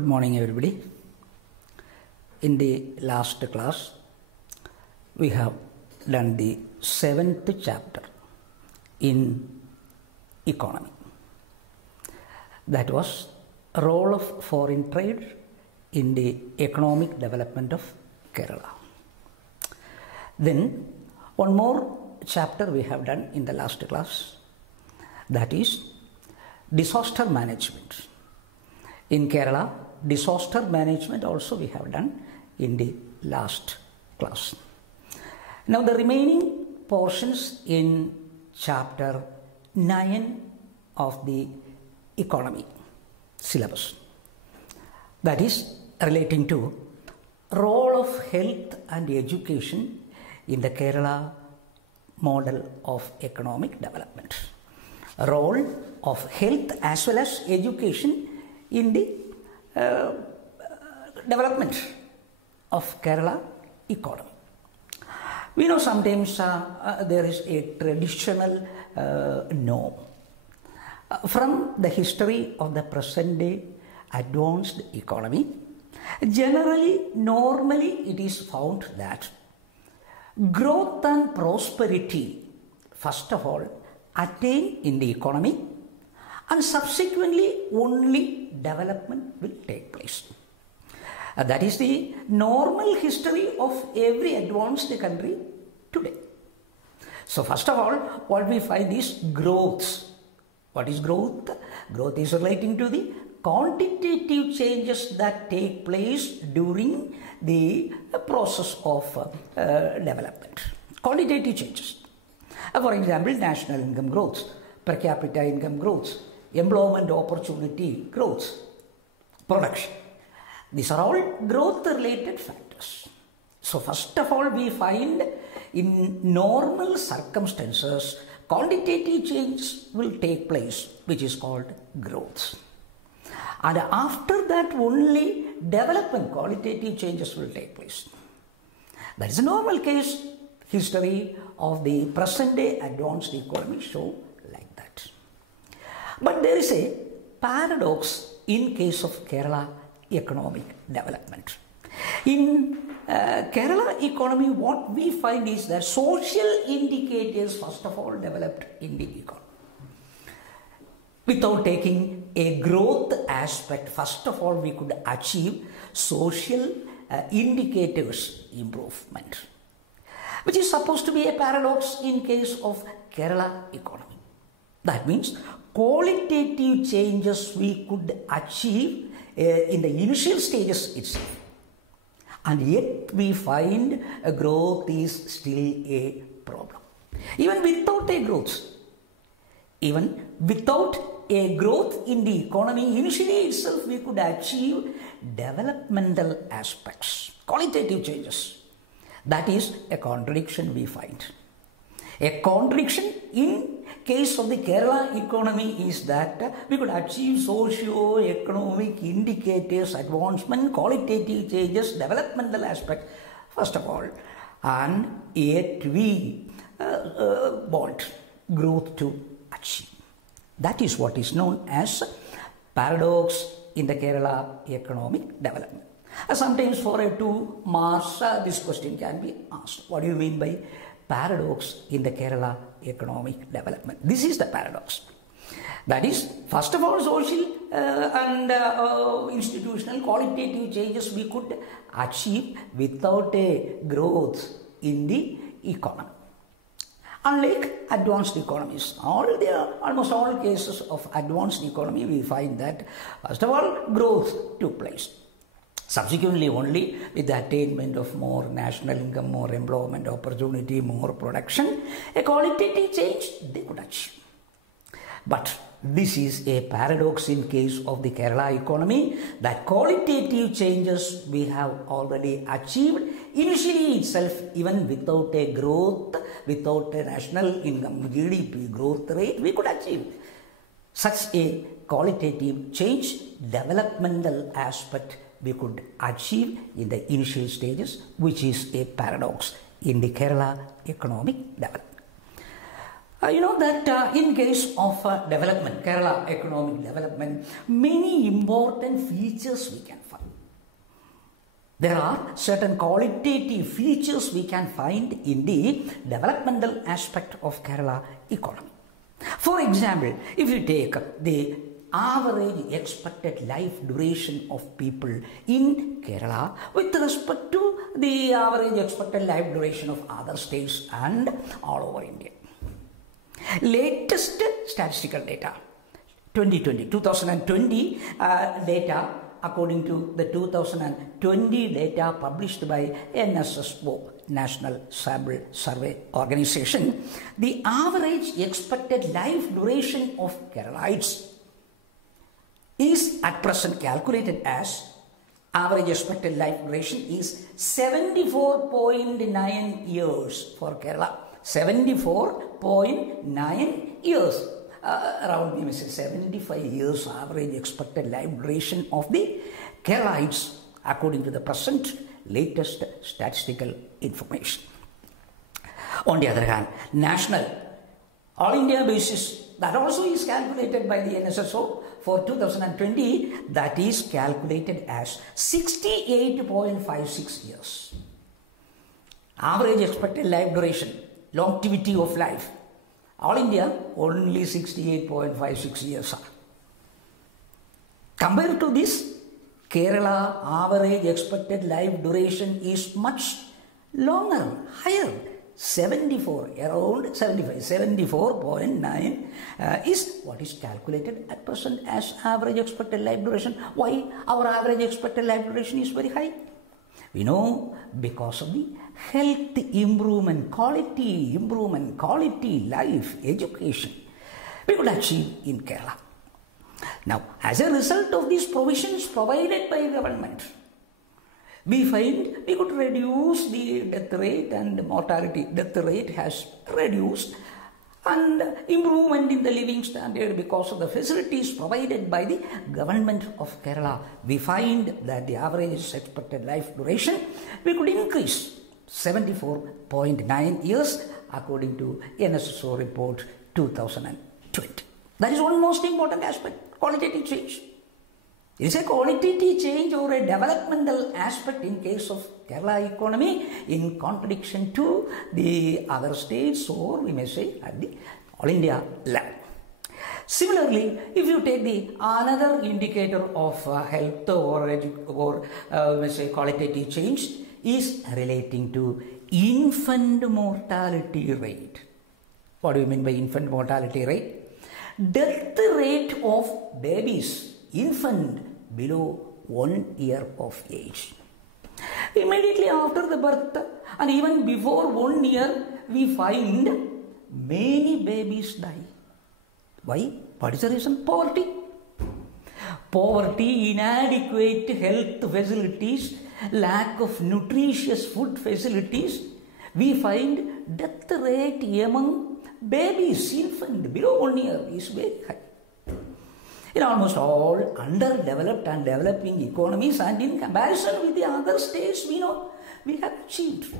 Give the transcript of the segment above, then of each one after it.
Good morning, everybody. In the last class, we have done the 7th chapter in economy. That was role of foreign trade in the economic development of Kerala. Then one more chapter we have done in the last class, that is disaster management. In Kerala, disaster management also we have done in the last class. Now the remaining portions in chapter 9 of the economy syllabus, that is relating to role of health and education in the Kerala model of economic development. Role of health as well as education in the development of Kerala economy. We know sometimes there is a traditional norm. From the history of the present day advanced economy, normally it is found that growth and prosperity first of all attain in the economy, and subsequently only development will take place. That is the normal history of every advanced country today. So first of all, what we find is growth. What is growth? Growth is relating to the quantitative changes that take place during the process of development. Quantitative changes. For example, national income growth, per capita income growth, employment opportunity growth, production. These are all growth related factors. So first of all, we find in normal circumstances, quantitative changes will take place, which is called growth. And after that only development, qualitative changes will take place. That is a normal case. History of the present day advanced economy show like that. But there is a paradox in case of Kerala economic development. In Kerala economy, what we find is that social indicators first of all developed in the economy. Without taking a growth aspect, first of all we could achieve social indicators improvement, which is supposed to be a paradox in case of Kerala economy. That means qualitative changes we could achieve in the initial stages itself, and yet we find a growth is still a problem. Even without a growth in the economy, initially itself we could achieve developmental aspects, qualitative changes. That is a contradiction we find. A contradiction in case of the Kerala economy is that we could achieve socio-economic indicators, advancement, qualitative changes, developmental aspect, first of all, and yet we want growth to achieve. That is what is known as paradox in the Kerala economic development. Sometimes for a 2 marks, this question can be asked. What do you mean by paradox in the Kerala economic development? This is the paradox. That is, first of all, social and institutional qualitative changes we could achieve without a growth in the economy. Unlike advanced economies, almost all cases of advanced economy, we find that first of all growth took place. Subsequently only with the attainment of more national income, more employment opportunity, more production, a qualitative change they could achieve. But this is a paradox in case of the Kerala economy, that qualitative changes we have already achieved initially itself, even without a growth, without a national income, GDP growth rate, we could achieve such a qualitative change, developmental aspect we could achieve in the initial stages, which is a paradox in the Kerala economic development. You know that in case of development, Kerala economic development, many important features we can find. There are certain qualitative features we can find in the developmental aspect of Kerala economy. For example, if you take the average expected life duration of people in Kerala with respect to the average expected life duration of other states and all over India. Latest statistical data, 2020 data, according to the 2020 data published by NSSO, National Sample Survey Organization, the average expected life duration of Keralites is at present calculated as average expected life duration is 74.9 years for Kerala. 74.9 years. Around, we may say, 75 years average expected life duration of the Keralites according to the present latest statistical information. On the other hand, national, all India basis, that also is calculated by the NSSO for 2020, that is calculated as 68.56 years. Average expected life duration, longevity of life, all India only 68.56 years are. Compared to this, Kerala average expected life duration is much longer, higher, 74, around 75, 74.9 is what is calculated at present as average expected life duration. Why our average expected life duration is very high? We know because of the health improvement, quality life, education we could achieve in Kerala. Now, as a result of these provisions provided by government, we find we could reduce the death rate and mortality. Death rate has reduced and improvement in the living standard because of the facilities provided by the government of Kerala. We find that the average expected life duration we could increase 74.9 years according to NSSO report 2020. That is one most important aspect, qualitative change. It is a qualitative change or a developmental aspect in case of Kerala economy in contradiction to the other states, or we may say at the all India level. Similarly, if you take the another indicator of health or we say qualitative change is relating to infant mortality rate. What do you mean by infant mortality rate? Death rate of babies, infant below 1 year of age. Immediately after the birth and even before 1 year, we find many babies die. Why? What is the reason? Poverty. Poverty, inadequate health facilities, lack of nutritious food facilities. We find death rate among babies, infant below 1 year is very high. In almost all underdeveloped and developing economies, and in comparison with the other states, we know we have achieved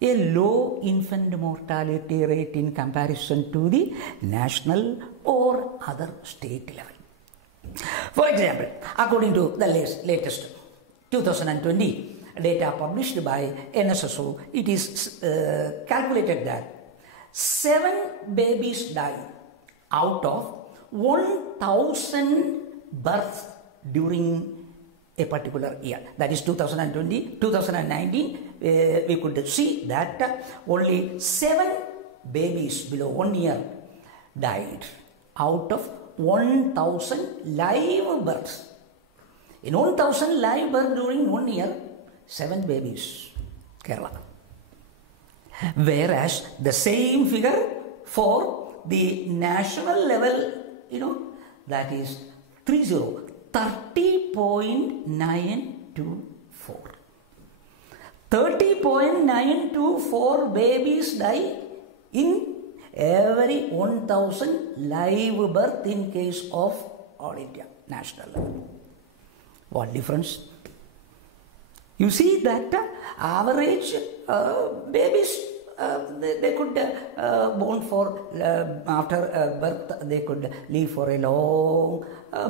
a low infant mortality rate in comparison to the national or other state level. For example, according to the latest 2020 data published by NSSO, it is calculated that 7 babies die out of 1,000 births during a particular year. That is 2020, 2019, we could see that only 7 babies below 1 year died out of 1,000 live births. In 1,000 live births during 1 year, 7 babies, Kerala. Whereas the same figure for the national level, that is 30.924. 30.924 babies die in every 1,000 live birth in case of all India national level. What difference? You see that average babies they could born for after birth, they could live for a long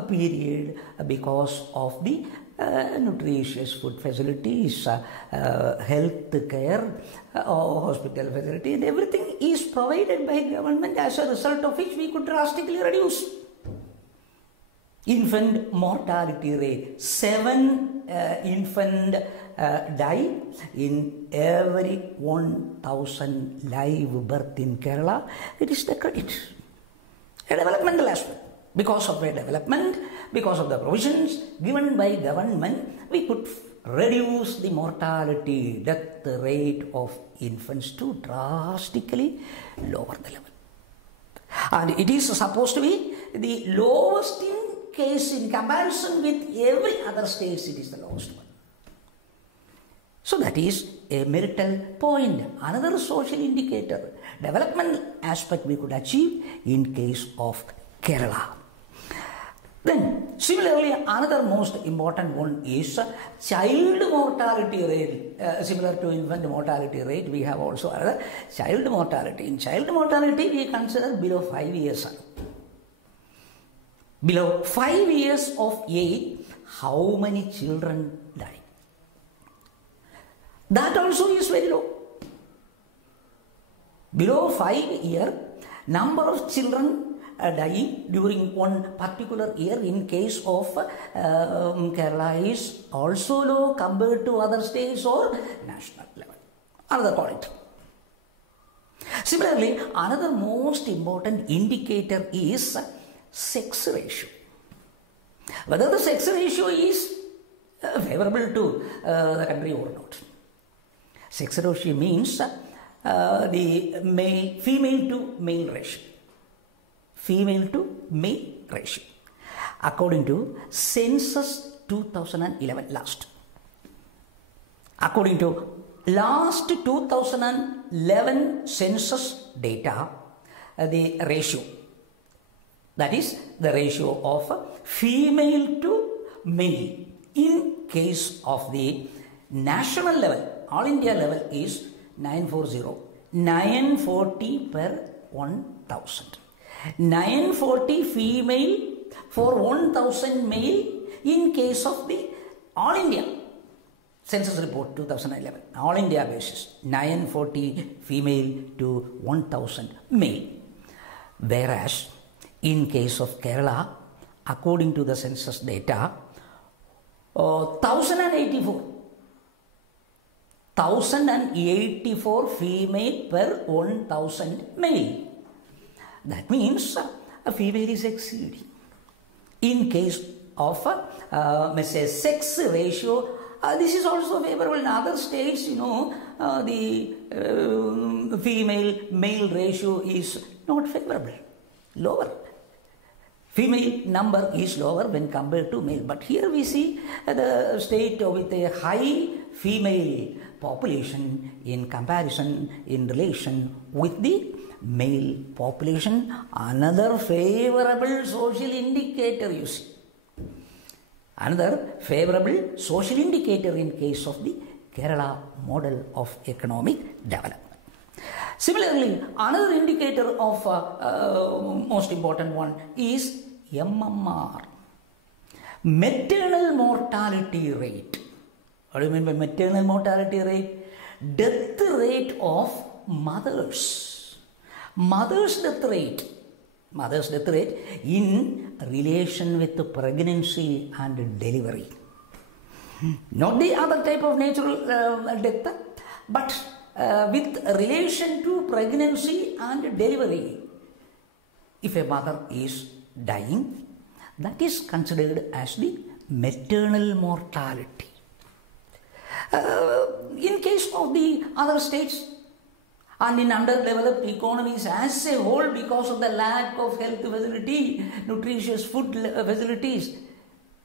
period because of the nutritious food facilities, health care, hospital facility, and everything is provided by government, as a result of which we could drastically reduce infant mortality rate. 7 infant die in every 1,000 live birth in Kerala. It is the credit, a developmental aspect. Because of a development, because of the provisions given by government, we could reduce the mortality death rate of infants to drastically lower the level. And it is supposed to be the lowest in comparison with every other states. It is the lowest one. So that is a marital point. Another social indicator, development aspect we could achieve in case of Kerala. Then similarly, another most important one is child mortality rate. Similar to infant mortality rate, we have also another child mortality. In child mortality, we consider below 5 years. Below 5 years of age, how many children die? That also is very low. Below 5 years, number of children dying during one particular year in case of Kerala is also low compared to other states or national level. Another point. Similarly, another most important indicator is sex ratio. Whether the sex ratio is favorable to the country or not. Sex ratio means the female to male ratio. Female to male ratio. According to Census 2011 last. According to last 2011 census data, the ratio, that is the ratio of female to male in case of the national level, all India level is 940 per 1000. 940 female for 1000 male in case of the all India census report 2011, all India basis, 940 female to 1000 male. Whereas in case of Kerala, according to the census data, 1084 female per 1000 male. That means a female is exceeding. In case of say sex ratio, this is also favorable. In other states, the female-male ratio is not favorable, lower. Female number is lower when compared to male. But here we see the state with a high female population in comparison, in relation with the male population. Another favorable social indicator, you see. Another favorable social indicator in case of the Kerala model of economic development. Similarly, another indicator of most important one is MMR, maternal mortality rate. What do you mean by maternal mortality rate? Death rate of mothers. Mother's death rate in relation with the pregnancy and delivery. Not the other type of natural death, but with relation to pregnancy and delivery. If a mother is dying, that is considered as the maternal mortality. In case of the other states and in underdeveloped economies as a whole, because of the lack of health facility, nutritious food facilities,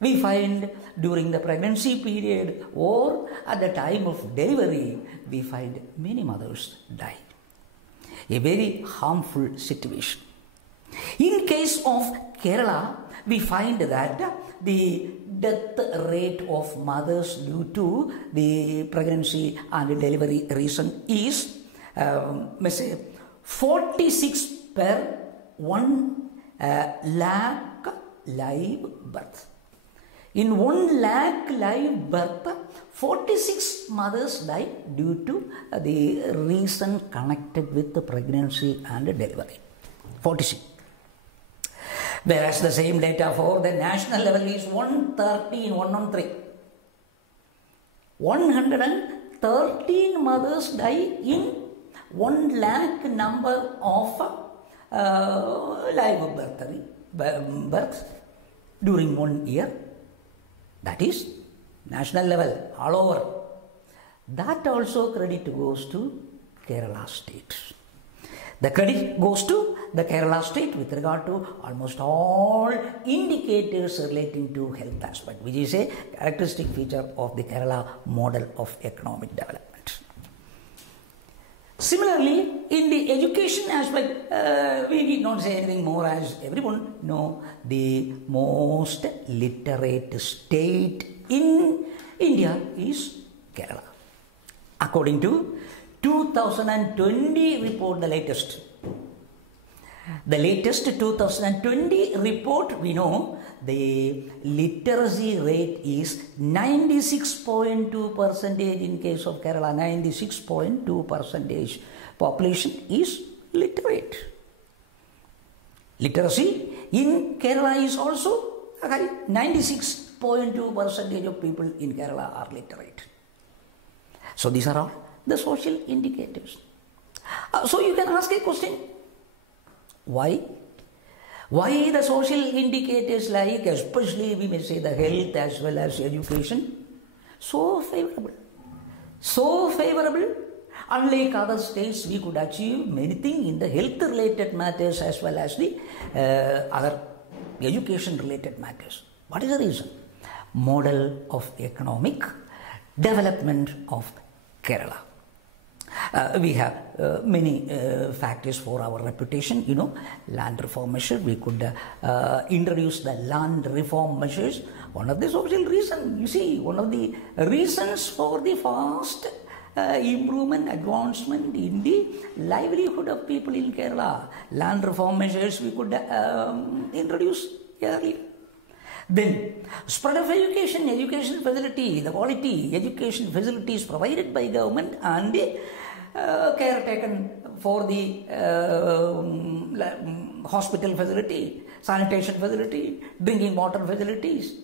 we find during the pregnancy period or at the time of delivery, we find many mothers die. A very harmful situation. In case of Kerala, we find that the death rate of mothers due to the pregnancy and delivery reason is say 46 per 1 lakh live birth. In 1 lakh live birth, 46 mothers die due to the reason connected with the pregnancy and delivery. 46. Whereas the same data for the national level is 113, 113. 113 mothers die in 1 lakh number of live births during 1 year. That is national level, all over. That also credit goes to Kerala state. The credit goes to the Kerala state with regard to almost all indicators relating to health aspect, which is a characteristic feature of the Kerala model of economic development. Similarly, in the education aspect, we need not say anything more, as everyone know the most literate state in India is Kerala. According to 2020 report, the latest 2020 report, we know the literacy rate is 96.2% in case of Kerala. 96.2% population is literate. Literacy in Kerala is also high. 96.2% of people in Kerala are literate. So these are all the social indicators. So you can ask a question. Why? Why the social indicators, like especially we may say the health as well as education, so favorable? So favorable. Unlike other states, we could achieve many things in the health related matters as well as the other education related matters. What is the reason? Model of economic development of Kerala. We have many factors for our reputation. You know, land reform measure. We could introduce the land reform measures. One of the social reasons, you see, one of the reasons for the fast improvement, advancement in the livelihood of people in Kerala. Land reform measures we could introduce earlier. Then, spread of education facility, the quality education facilities provided by government and the care taken for the hospital facility, sanitation facility, drinking water facilities.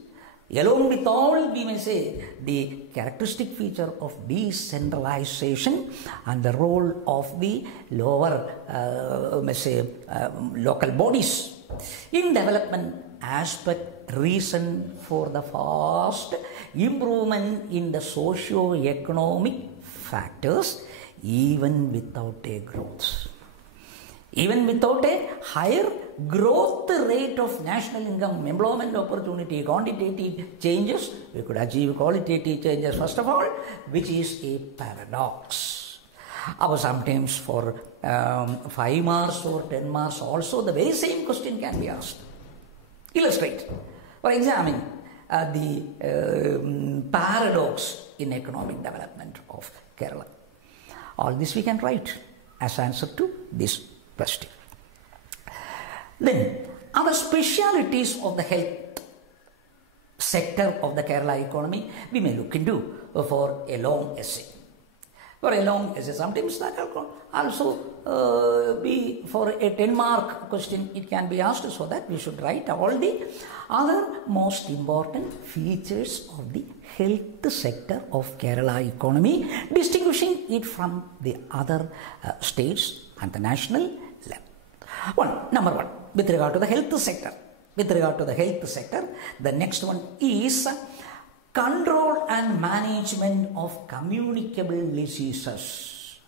Along with all, we may say, the characteristic feature of decentralization and the role of the lower, local bodies in development aspect, reason for the fast improvement in the socio-economic factors, even without a growth. Even without a higher growth rate of national income, employment opportunity, quantitative changes, we could achieve qualitative changes first of all, which is a paradox. Sometimes for 5 marks or 10 marks also the very same question can be asked. Illustrate or examine the paradox in economic development of Kerala. All this we can write as answer to this question. Then, other specialities of the health sector of the Kerala economy we may look into for a long essay. For a long essay, sometimes that also be for a 10-mark question, it can be asked, so that we should write all the other most important features of the health sector of Kerala economy, distinguishing it from the other states and the national level. Number one, with regard to the health sector. The next one is control and management of communicable diseases.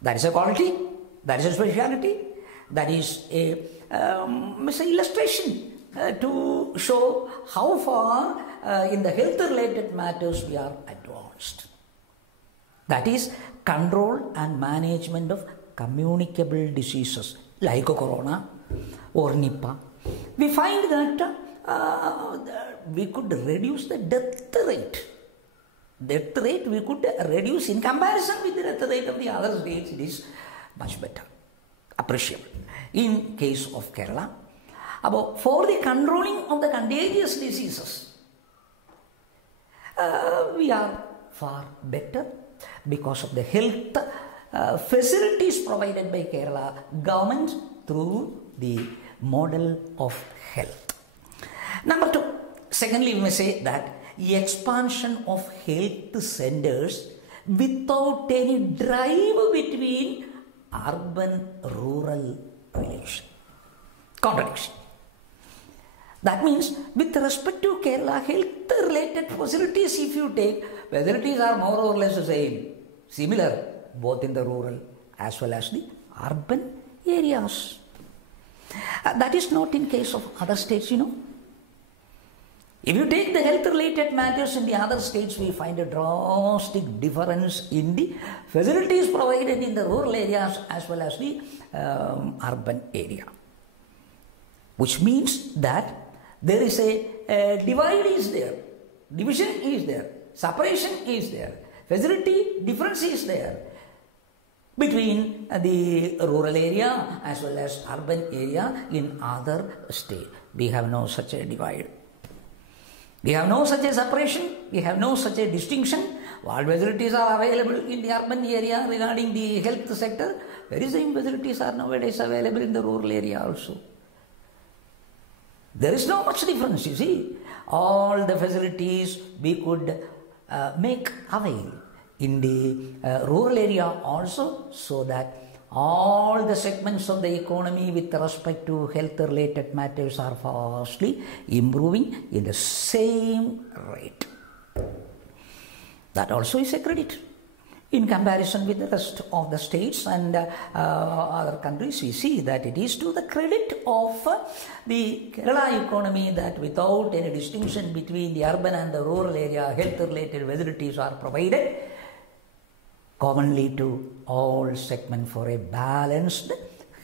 That is a quality, that is a speciality, that is a illustration to show how far in the health related matters we are advanced. That is control and management of communicable diseases like corona or Nipah. We find that we could reduce the death rate death rate we could reduce in comparison with the death rate of the other states. It is much better, appreciable. In case of Kerala, for the controlling of the contagious diseases, we are far better because of the health facilities provided by Kerala government through the model of health. Number two, secondly, we may say that expansion of health centers without any drive between urban-rural relation. Contradiction. That means with respect to Kerala, health-related facilities, if you take, facilities are more or less the same, similar, both in the rural as well as the urban areas. That is not in case of other states, If you take the health-related matters in the other states, we find a drastic difference in the facilities provided in the rural areas as well as the urban area. Which means that there is a divide is there, division is there, separation is there, facility difference is there between the rural area as well as urban area in other state. We have no such a divide. We have no such a separation, we have no such a distinction. What facilities are available in the urban area regarding the health sector, very same facilities are nowadays available in the rural area also. There is no much difference, you see. All the facilities we could make avail in the rural area also, so that all the segments of the economy with respect to health-related matters are vastly improving in the same rate. That also is a credit. In comparison with the rest of the states and other countries, we see that it is to the credit of the Kerala economy that without any distinction between the urban and the rural area, health-related facilities are provided commonly to all segments for a balanced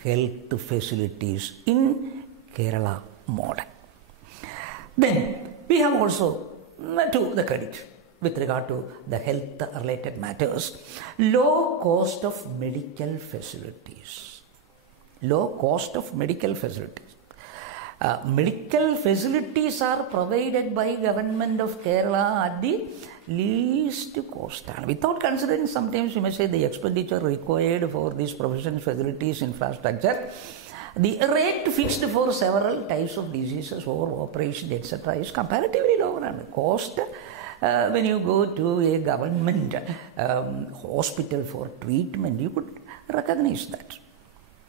health facilities in Kerala model. Then we have also to the credit with regard to the health-related matters, low cost of medical facilities. Low cost of medical facilities. Medical facilities are provided by government of Kerala at the least cost. And without considering, sometimes you may say, the expenditure required for these professions, facilities, infrastructure, the rate fixed for several types of diseases or operation, etc. is comparatively lower, and the cost when you go to a government hospital for treatment, you could recognize that.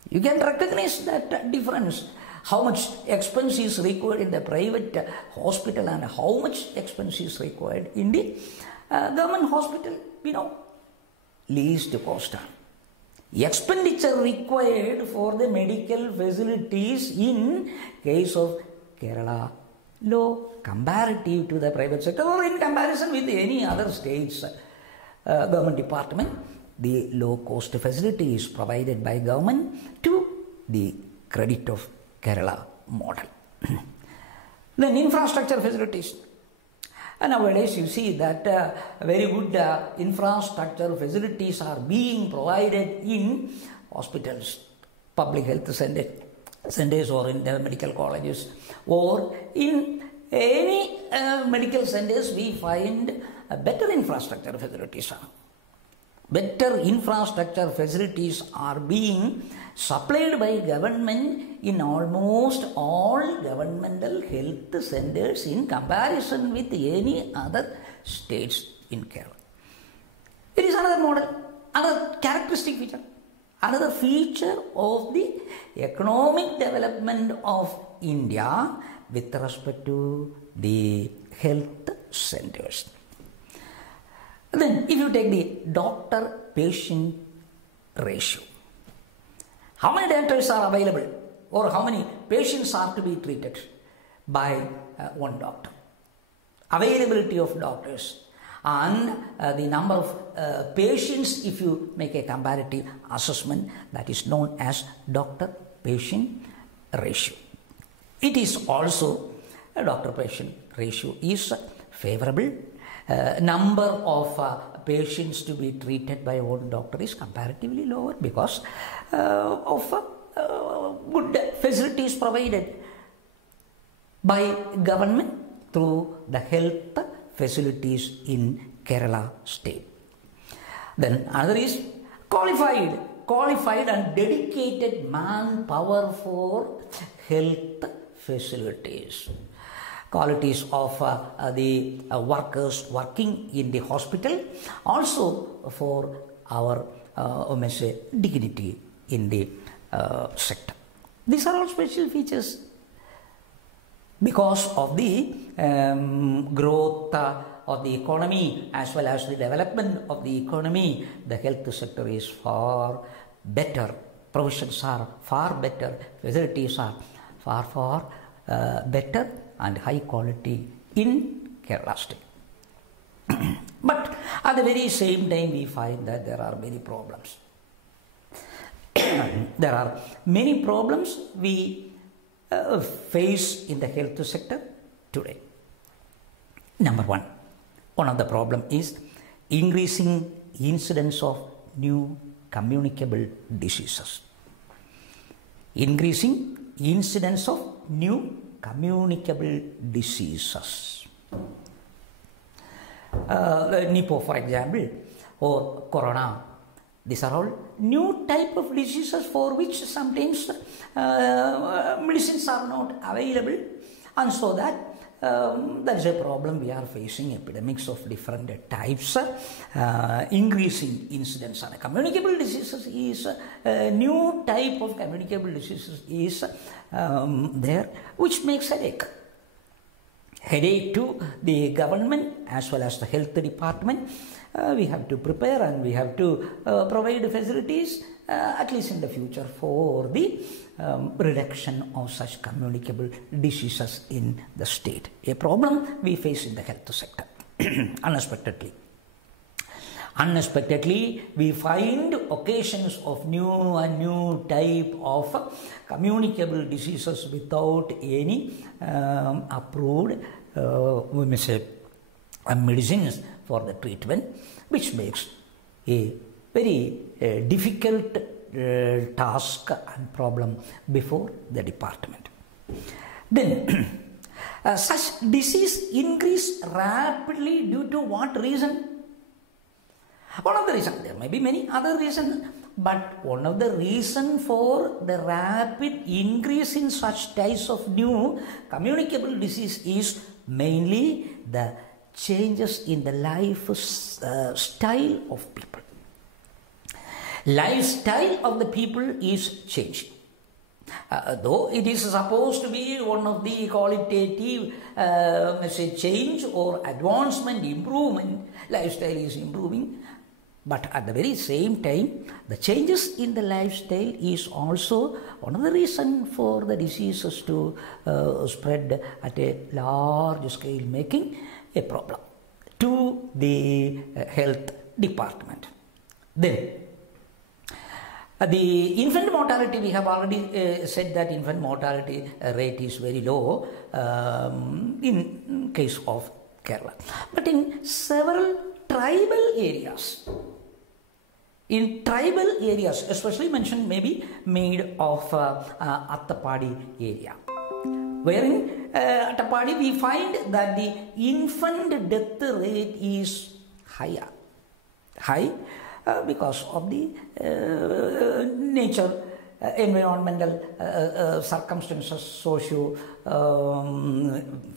You can recognize that difference. How much expense is required in the private hospital and how much expense is required in the government hospital, least cost. Expenditure required for the medical facilities in case of Kerala, low comparative to the private sector or in comparison with any other states government department. The low cost facility is provided by government to the credit of Kerala model. Then infrastructure facilities. And nowadays you see that very good infrastructure facilities are being provided in hospitals, public health centers or in the medical colleges or in any medical centers. We find better infrastructure facilities. Better infrastructure facilities are being supplied by government in almost all governmental health centers in comparison with any other states in Kerala. It is another model, another characteristic feature, another feature of the economic development of India with respect to the health centers. Then if you take the doctor-patient ratio, how many doctors are available or how many patients are to be treated by one doctor? Availability of doctors and the number of patients, if you make a comparative assessment, that is known as doctor-patient ratio. It is also a doctor-patient ratio is favorable Number of patients to be treated by one doctor is comparatively lower because of good facilities provided by government through the health facilities in Kerala state. Then another is qualified and dedicated manpower for health facilities. Qualities of the workers working in the hospital, also for our dignity in the sector. These are all special features. Because of the growth of the economy as well as the development of the economy, the health sector is far better. Provisions are far better. Facilities are far better and high quality in Kerala state. But at the very same time, we find that there are many problems. There are many problems we face in the health sector today. Number one of the problem is increasing incidence of new communicable diseases. Increasing incidence of new communicable diseases. Nipah, for example, or corona. These are all new type of diseases for which sometimes medicines are not available, and so that is a problem we are facing. Epidemics of different types, increasing incidence on communicable diseases is a new type of communicable diseases is there, which makes headache to the government as well as the health department. We have to prepare and we have to provide facilities at least in the future for the reduction of such communicable diseases in the state. A problem we face in the health sector. Unexpectedly, we find occasions of new type of communicable diseases without any approved medicines for the treatment, which makes a very difficult task and problem before the department. Then, such disease increase rapidly due to what reason? One of the reasons, there may be many other reasons, but one of the reasons for the rapid increase in such types of new communicable disease is mainly the changes in the lifestyle of people. Lifestyle of the people is changing. Though it is supposed to be one of the qualitative change or advancement, improvement, lifestyle is improving, but at the very same time, the changes in the lifestyle is also one of the reasons for the diseases to spread at a large scale, making a problem to the health department. Then, the infant mortality, we have already said that infant mortality rate is very low in case of Kerala. But in several tribal areas, especially mentioned maybe made of Attapadi area, wherein Attapadi we find that the infant death rate is high because of the nature, environmental circumstances, socio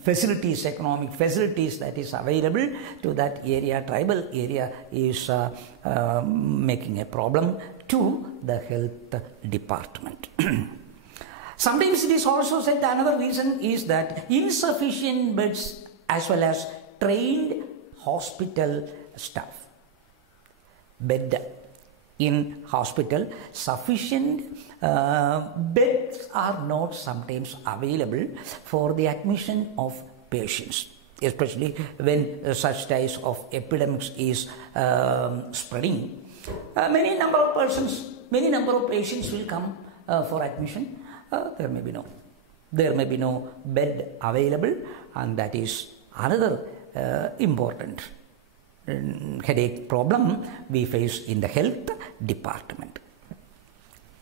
facilities, economic facilities that is available to that area, tribal area, is making a problem to the health department. Sometimes it is also said another reason is that insufficient beds as well as trained hospital staff. Bed in hospital, sufficient beds are not sometimes available for the admission of patients, especially when such types of epidemics is spreading. Many number of patients will come for admission. There may be no bed available, and that is another important headache problem we face in the health department.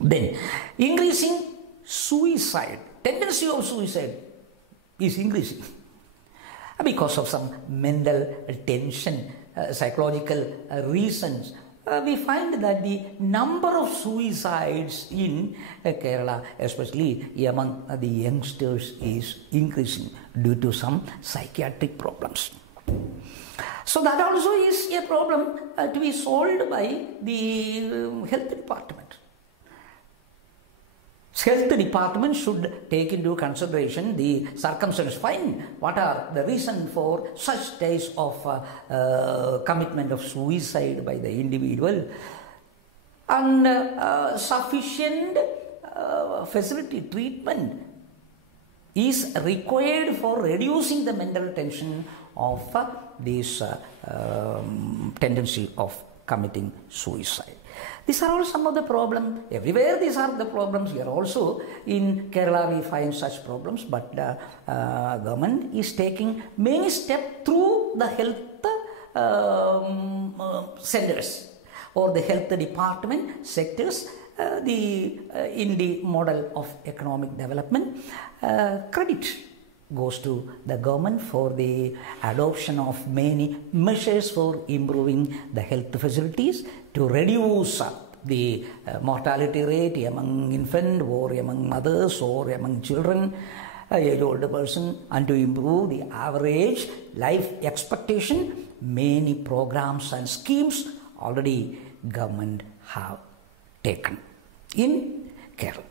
Then, increasing suicide, tendency of suicide is increasing because of some mental tension, psychological reasons. We find that the number of suicides in Kerala, especially among the youngsters, is increasing due to some psychiatric problems. So that also is a problem to be solved by the health department. Health department should take into consideration the circumstances, find what are the reason for such days of commitment of suicide by the individual, and sufficient facility treatment is required for reducing the mental tension of this tendency of committing suicide. These are all some of the problems. Everywhere these are the problems. Here also in Kerala we find such problems, but the government is taking many steps through the health centers or the health department sectors in the model of economic development. Credit goes to the government for the adoption of many measures for improving the health facilities to reduce the mortality rate among infant or among mothers or among children, age-old person, and to improve the average life expectation. Many programs and schemes already government have taken in Kerala.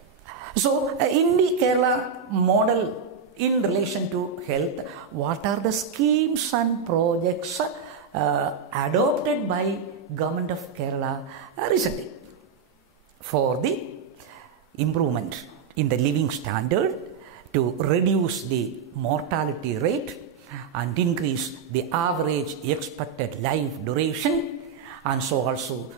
So in the Kerala model in relation to health, what are the schemes and projects adopted by government of Kerala recently for the improvement in the living standard, to reduce the mortality rate and increase the average expected life duration, and so also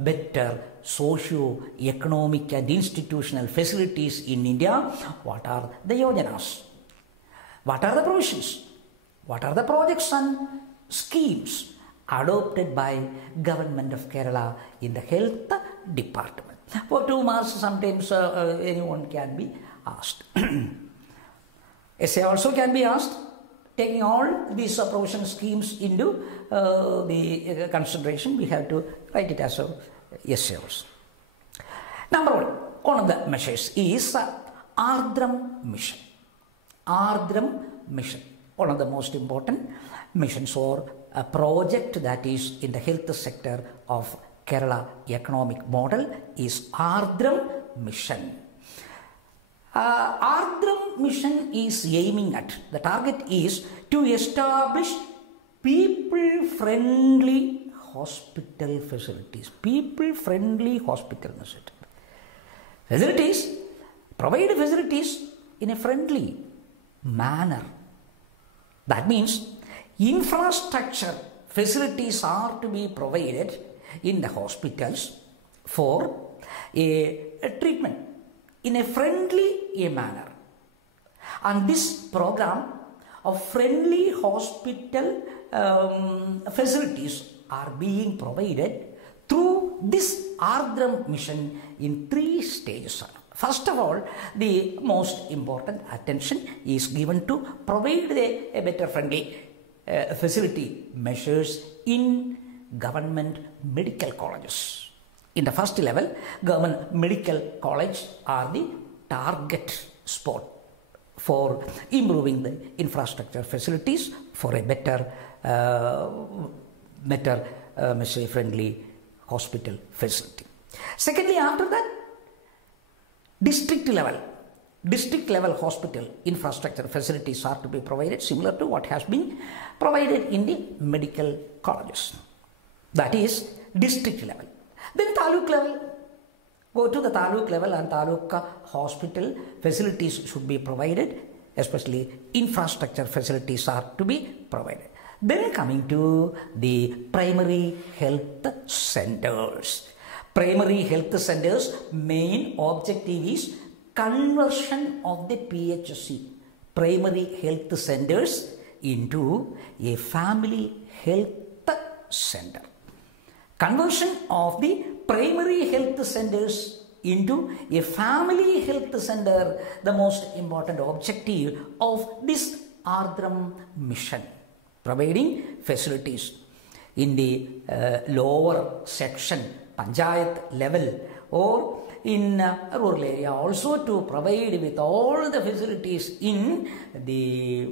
better socio-economic and institutional facilities in India? What are the yojanas? What are the provisions? What are the projects and schemes adopted by government of Kerala in the health department? For 2 marks, sometimes anyone can be asked. Essay also can be asked. Taking all these provision schemes into the consideration, we have to write it as a essay also. Number one of the measures is Ardram Mission. Ardram Mission, one of the most important missions or a project that is in the health sector of Kerala economic model is Ardram Mission. Ardram Mission is aiming at, the target is to establish people-friendly hospital facilities. People-friendly hospital facilities. Provide facilities in a friendly manner. That means infrastructure facilities are to be provided in the hospitals for a treatment in a friendly manner. And this program of friendly hospital facilities are being provided through this Ardram Mission in 3 stages. First of all, the most important attention is given to provide a better friendly facility measures in government medical colleges. In the first level, government medical college are the target spot for improving the infrastructure facilities for a better friendly hospital facility. Secondly, after that, district level hospital infrastructure facilities are to be provided similar to what has been provided in the medical colleges. That is district level. Then taluk level. Go to the taluk level, and taluk hospital facilities should be provided, especially infrastructure facilities are to be provided. Then coming to the primary health centers. Primary health centers' main objective is conversion of the PHC, primary health centers, into a family health center. Conversion of the primary health centers into a family health center, the most important objective of this Ardram mission. Providing facilities in the lower section, panchayat level, or in rural area, also to provide with all the facilities in the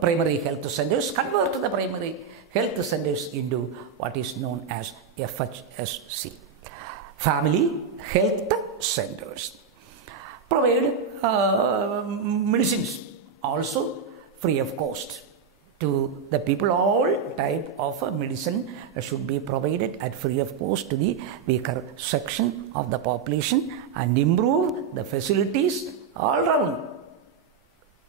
primary health centers, convert the primary health centers into what is known as FHSC, family health centers. Provide medicines also free of cost to the people. All type of medicine should be provided at free of cost to the weaker section of the population, and improve the facilities all around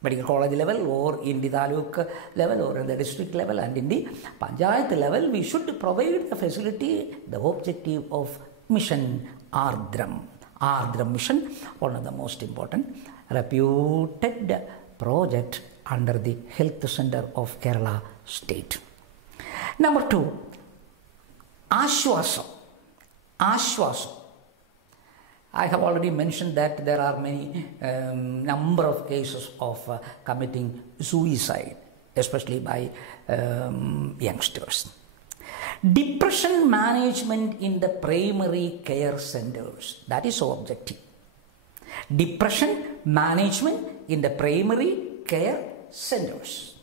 medical college level, or in the taluk level, or in the district level, and in the panchayat level. We should provide the facility, the objective of mission Ardram. Ardram mission, one of the most important reputed project under the health center of Kerala state. Number 2, Ashwasam. Ashwasam. I have already mentioned that there are many number of cases of committing suicide, especially by youngsters. Depression management in the primary care centers, that is so objective. Depression management in the primary care centers.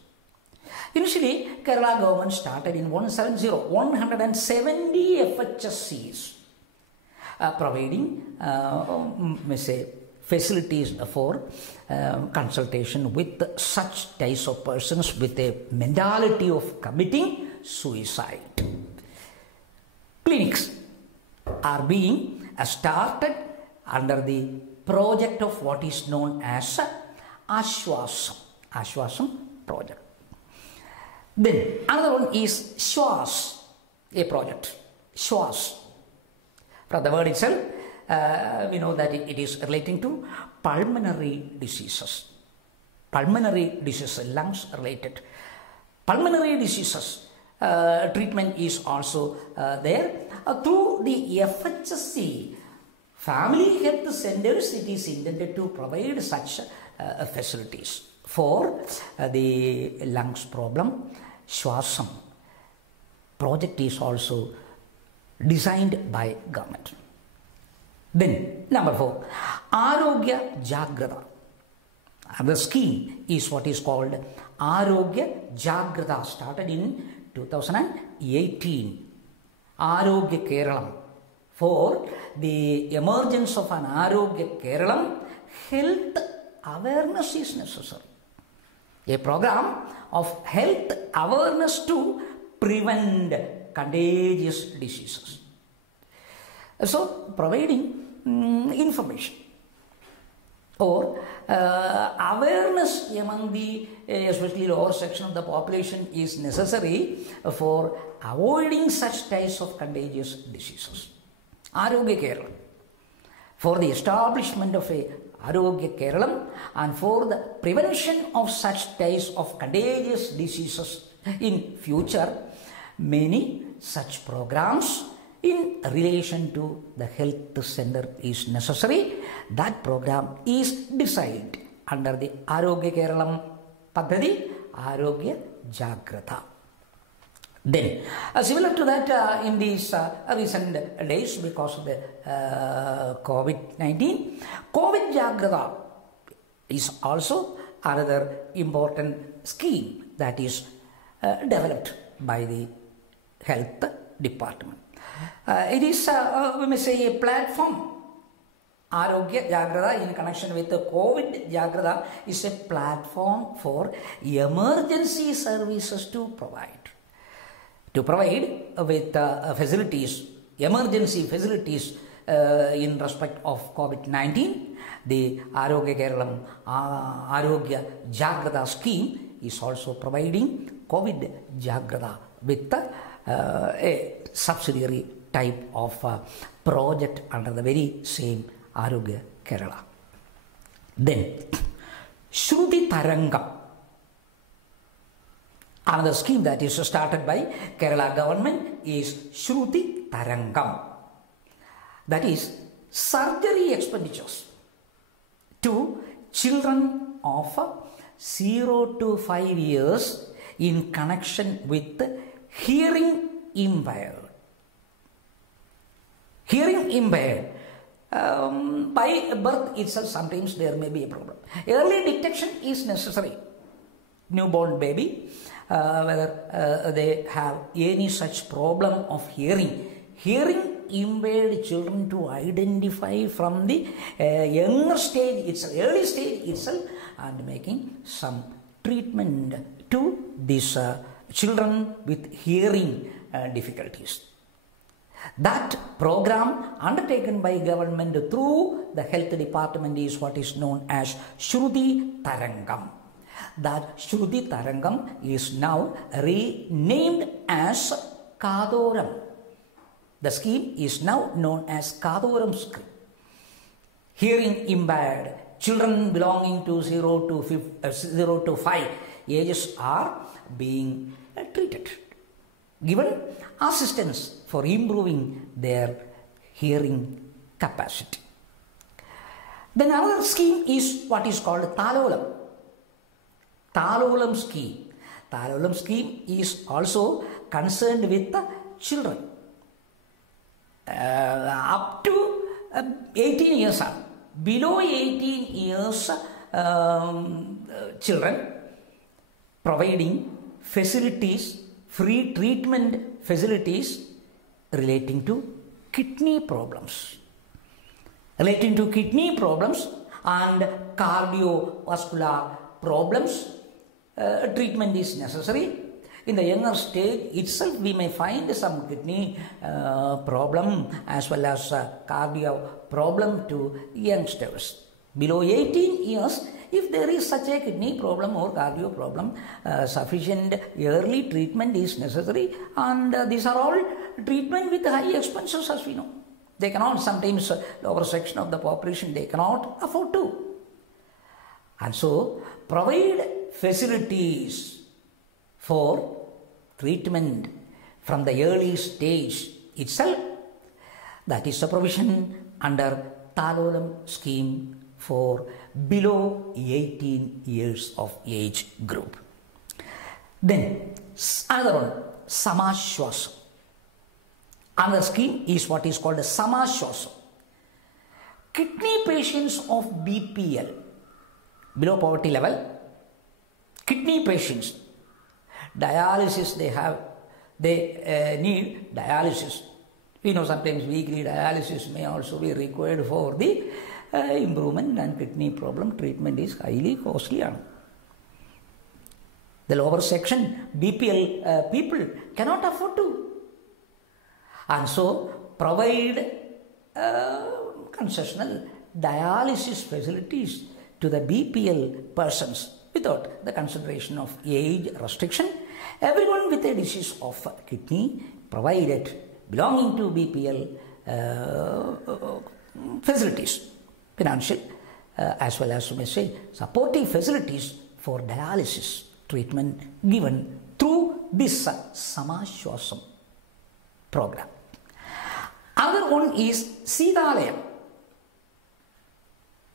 Initially, Kerala government started in 170 FHSCs, providing facilities for consultation with such types of persons with a mentality of committing suicide. Clinics are being started under the project of what is known as Ashwasam project. Then another one is Shwas, a project. Shwas. From the word itself, we know that it is relating to pulmonary diseases. Pulmonary diseases, lungs related. Pulmonary diseases treatment is also there. Through the FHSC, family health centers, it is intended to provide such facilities for the lungs problem. Shwasam project is also designed by government. Then number 4, Arogya Jagrata. The scheme is what is called Arogya Jagrata, started in 2018. Arogya Keralam. For the emergence of an Arogya Keralam, health awareness is necessary. A program of health awareness to prevent contagious diseases. So, providing information or awareness among the especially lower section of the population is necessary for avoiding such types of contagious diseases. Arogya Keralam. For the establishment of a Arogya Keralam and for the prevention of such types of contagious diseases in future, many such programs in relation to the health center is necessary. That program is decided under the Arogya Keralam Paddhati, Arogya Jagrata. Then, similar to that, in these recent days, because of the COVID-19, COVID Jagrata is also another important scheme that is developed by the health department. It is, we may say, a platform. Arogya Jagrata in connection with the COVID Jagrata is a platform for emergency services to provide. To provide with facilities, emergency facilities in respect of COVID-19, the Arogya Keralam Arogya Jagrata scheme is also providing COVID Jagrata with a subsidiary type of project under the very same Arogya Kerala. Then, Shruti Tarangam. Another scheme that is started by Kerala government is Shruti Tarangam. That is surgery expenditures to children of 0 to 5 years in connection with hearing impaired. Hearing impaired. By birth itself, sometimes there may be a problem. Early detection is necessary. Newborn baby, whether they have any such problem of hearing impaired children to identify from the younger stage itself, early stage itself, and making some treatment to these children with hearing difficulties. That program undertaken by government through the health department is what is known as Shruti Tarangam. That Shruti Tarangam is now renamed as Kadoram. The scheme is now known as Kadoram scheme. Hearing impaired children belonging to 0 to 5 ages are being treated, given assistance for improving their hearing capacity. Then another scheme is what is called Talolam. Talolam scheme. Talolam scheme is also concerned with the children up to 18 years old. Below 18 years children, providing facilities, free treatment facilities relating to kidney problems. Relating to kidney problems and cardiovascular problems, treatment is necessary. In the younger stage itself, we may find some kidney problem as well as cardio problem to youngsters. Below 18 years, if there is such a kidney problem or cardio problem, sufficient early treatment is necessary, and these are all treatment with high expenses, as we know. They cannot, sometimes lower section of the population, they cannot afford to. And so, provide facilities for treatment from the early stage itself. That is a provision under Talolam scheme for below 18 years of age group. Then another one, Samashwasam. Another scheme is what is called a Samashwasam. Kidney patients of BPL, below poverty level, kidney patients, dialysis they need dialysis. We know sometimes weekly dialysis may also be required for the improvement and kidney problem. Treatment is highly costly. The lower section BPL people cannot afford to. And so provide concessional dialysis facilities to the BPL persons without the consideration of age restriction. Everyone with a disease of kidney provided belonging to BPL facilities, financial as well as, you may say, supportive facilities for dialysis treatment given through this Samashwasam program. Another one is Sitalayam.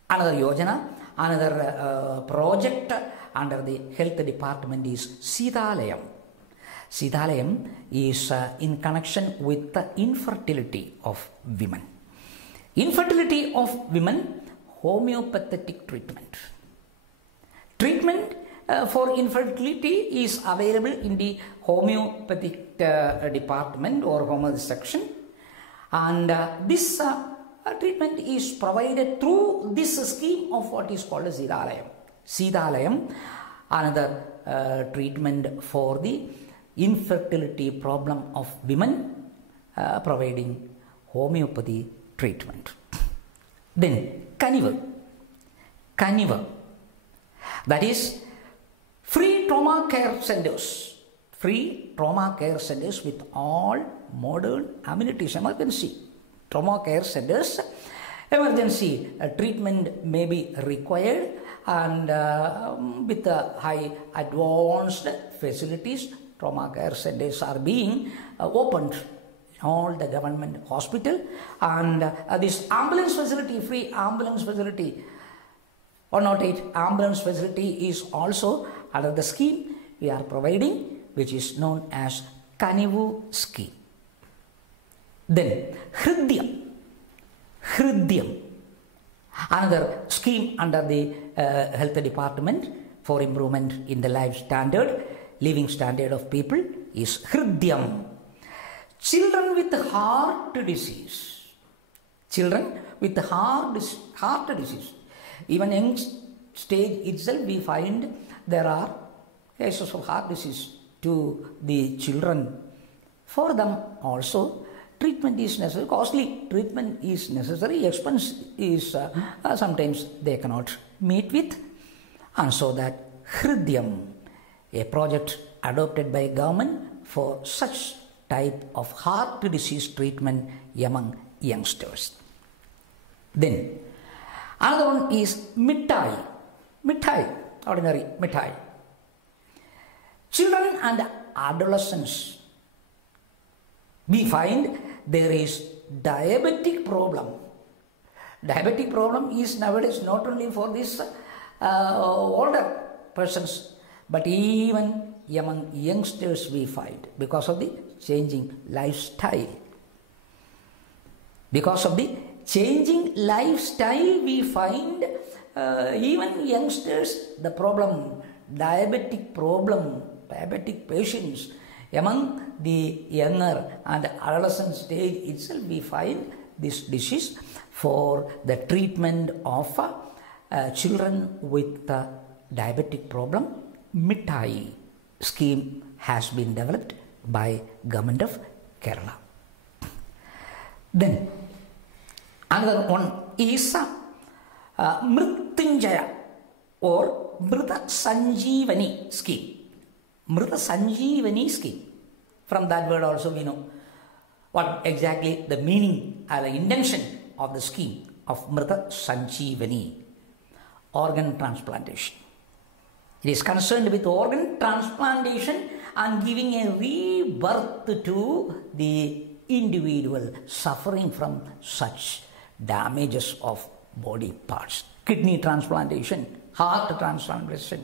Another yojana, another project under the health department is Sitalayam. Sitalayam is in connection with the infertility of women. Infertility of women, homeopathic treatment. Treatment for infertility is available in the homeopathic department or homeopathy section, and this treatment is provided through this scheme of what is called as Sitalayam. Sitalayam, another treatment for the infertility problem of women, providing homeopathy treatment. Then Kaniva, that is free trauma care centers. Free trauma care centers with all modern amenities. Emergency trauma care centers, emergency treatment may be required, and with high advanced facilities, trauma care centers are being opened in all the government hospital, and this ambulance facility, free ambulance facility, 108 ambulance facility is also under the scheme we are providing, which is known as Kanivu scheme. Then Hridyam, another scheme under the health department for improvement in the living standard of people is Hridyam. Children with heart disease. Children with heart disease. Even young stage itself we find there are cases of heart disease to the children. For them also treatment is necessary, costly treatment is necessary, expense is sometimes they cannot meet with, and so that Hridyam, a project adopted by government for such type of heart disease treatment among youngsters. Then another one is Mithai, ordinary Mithai. Children and adolescents, we find there is diabetic problem. Diabetic problem is nowadays not only for these older persons, but even among youngsters we find, because of the changing lifestyle. Because of the changing lifestyle we find even youngsters, the problem, diabetic patients among the younger and adolescent stage itself we find this disease. For the treatment of children with diabetic problem, Mithai scheme has been developed by government of Kerala. Then another one is Mrityunjaya or Mrita Sanjeevani scheme. Mrita Sanjeevani scheme. From that word also we know what exactly the meaning or the intention of the scheme of Mrita Sanjeevani, organ transplantation. It is concerned with organ transplantation and giving a rebirth to the individual suffering from such damages of body parts. Kidney transplantation, heart transplantation.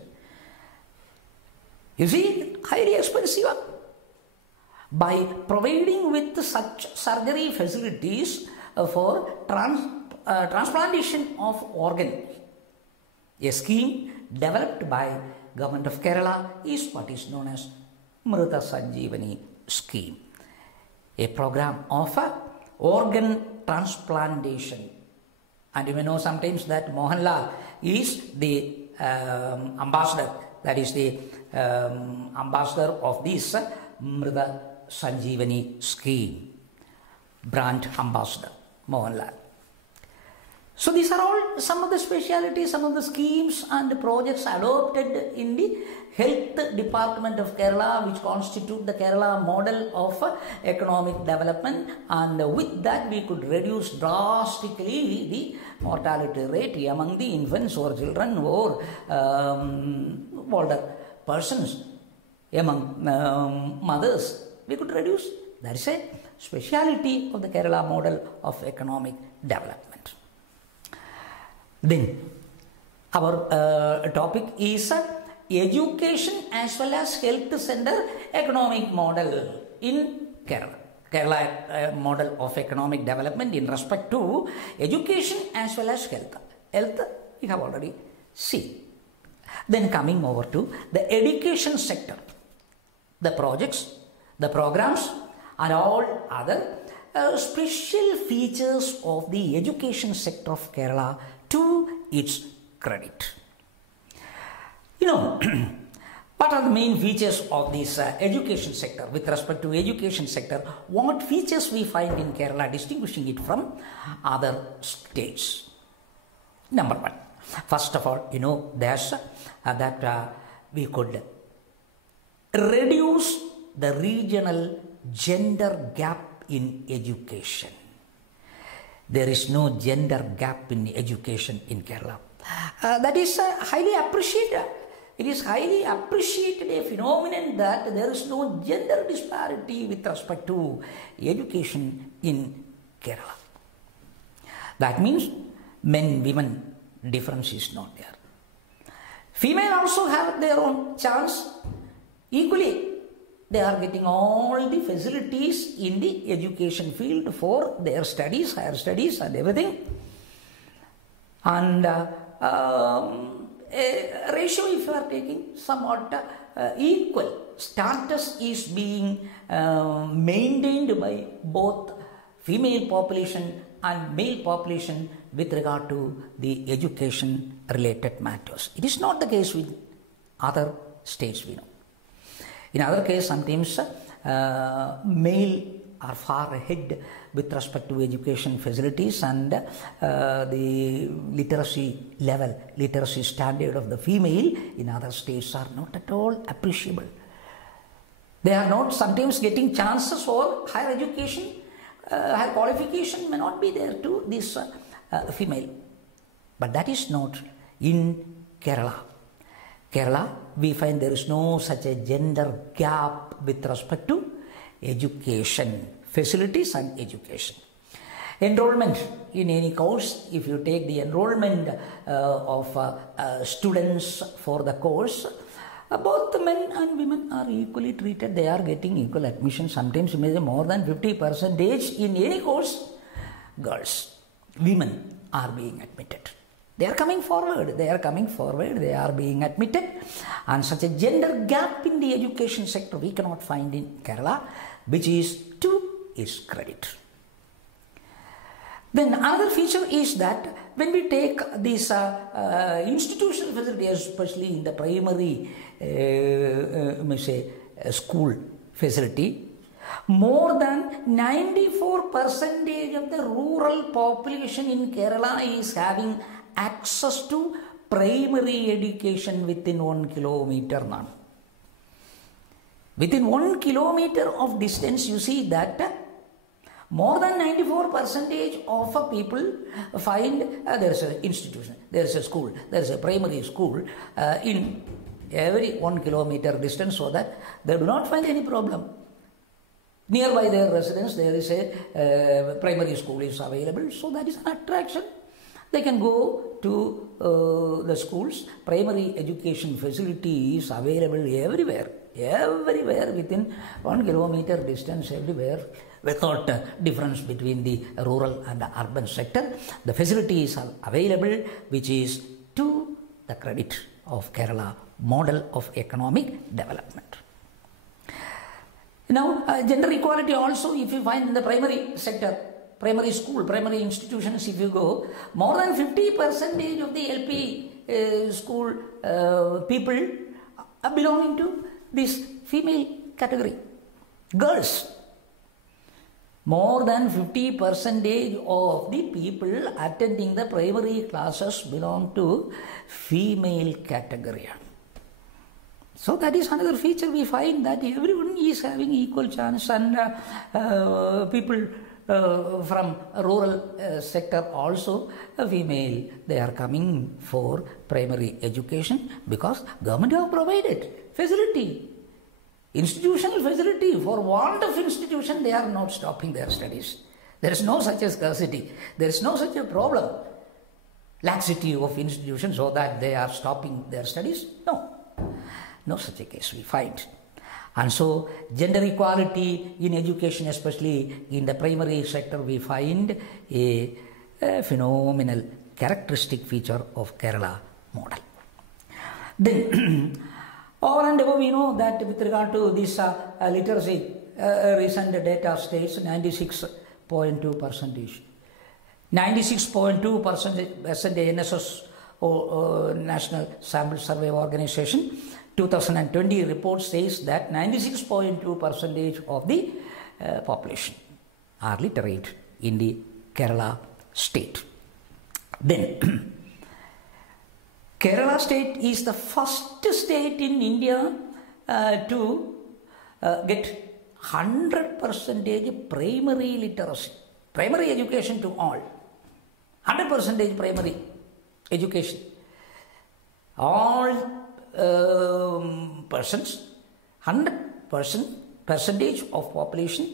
You see, highly expensive. By providing with such surgery facilities for transplantation of organ, a scheme developed by government of Kerala is what is known as Mrita Sanjeevani scheme, a program of organ transplantation. And you may know sometimes that Mohanlal is the ambassador, that is the ambassador of this Mrita Sanjeevani scheme, brand ambassador Mohanlal. So these are all some of the specialities, some of the schemes and projects adopted in the health department of Kerala, which constitute the Kerala model of economic development, and with that we could reduce drastically the mortality rate among the infants or children or older persons, among mothers. We could reduce. That is a speciality of the Kerala model of economic development. Then our topic is education as well as health center economic model in Kerala. Kerala model of economic development in respect to education as well as health. Health we have already seen. Then coming over to the education sector, the projects, the programs and all other special features of the education sector of Kerala to its credit. You know, what are the main features of this education sector? With respect to education sector, what features we find in Kerala distinguishing it from other states? Number one, first of all, you know, there's that we could reduce the regional gender gap in education. There is no gender gap in education in Kerala. That is highly appreciated. It is highly appreciated a phenomenon that there is no gender disparity with respect to education in Kerala. That means men-women difference is not there. Female also have their own chance. Equally, they are getting all the facilities in the education field for their studies, higher studies and everything. And a ratio, if you are taking, somewhat equal status is being maintained by both female population and male population with regard to the education related matters. It is not the case with other states we know. In other case, sometimes male are far ahead with respect to education facilities, and the literacy level, literacy standard of the female in other states are not at all appreciable. They are not sometimes getting chances for higher education, higher qualification may not be there to this female. But that is not in Kerala. Kerala, we find there is no such a gender gap with respect to education, facilities and education. Enrollment in any course, if you take the enrollment of students for the course, both the men and women are equally treated. They are getting equal admission. Sometimes maybe more than 50% in any course. Girls, women are being admitted. They are coming forward. They are being admitted. And such a gender gap in the education sector we cannot find in Kerala, which is to its credit. Then another feature is that when we take this institutional facility, especially in the primary school facility, more than 94% of the rural population in Kerala is having access to primary education within 1 kilometer now. Within 1 kilometer of distance, you see that more than 94% of people find there is an institution, there is a school, there is a primary school in every 1 kilometer distance, so that they do not find any problem. Nearby their residence, there is a primary school is available, so that is an attraction. They can go to the schools. Primary education facility is available everywhere within 1 kilometer distance, everywhere, without difference between the rural and the urban sector. The facility is available, which is to the credit of Kerala model of economic development. Now, gender equality also, if you find in the primary sector, primary school, primary institutions, if you go, more than 50% of the LP school people are belonging to this female category. Girls, more than 50% of the people attending the primary classes belong to female category. So that is another feature we find, that everyone is having equal chance, and people from rural sector also, female, they are coming for primary education because government have provided facility, institutional facility. For want of institution, they are not stopping their studies. There is no such a scarcity. There is no such a problem, laxity of institutions, so that they are stopping their studies. No such a case we find. And so gender equality in education, especially in the primary sector, we find a phenomenal characteristic feature of Kerala model. Then over and above, we know that with regard to this literacy, recent data states 96.2%. 96.2% NSS or National Sample Survey Organization 2020 report says that 96.2% of the population are literate in the Kerala state. Then Kerala state is the first state in India to get 100% primary literacy, primary education to all. 100% primary education all persons, 100% of population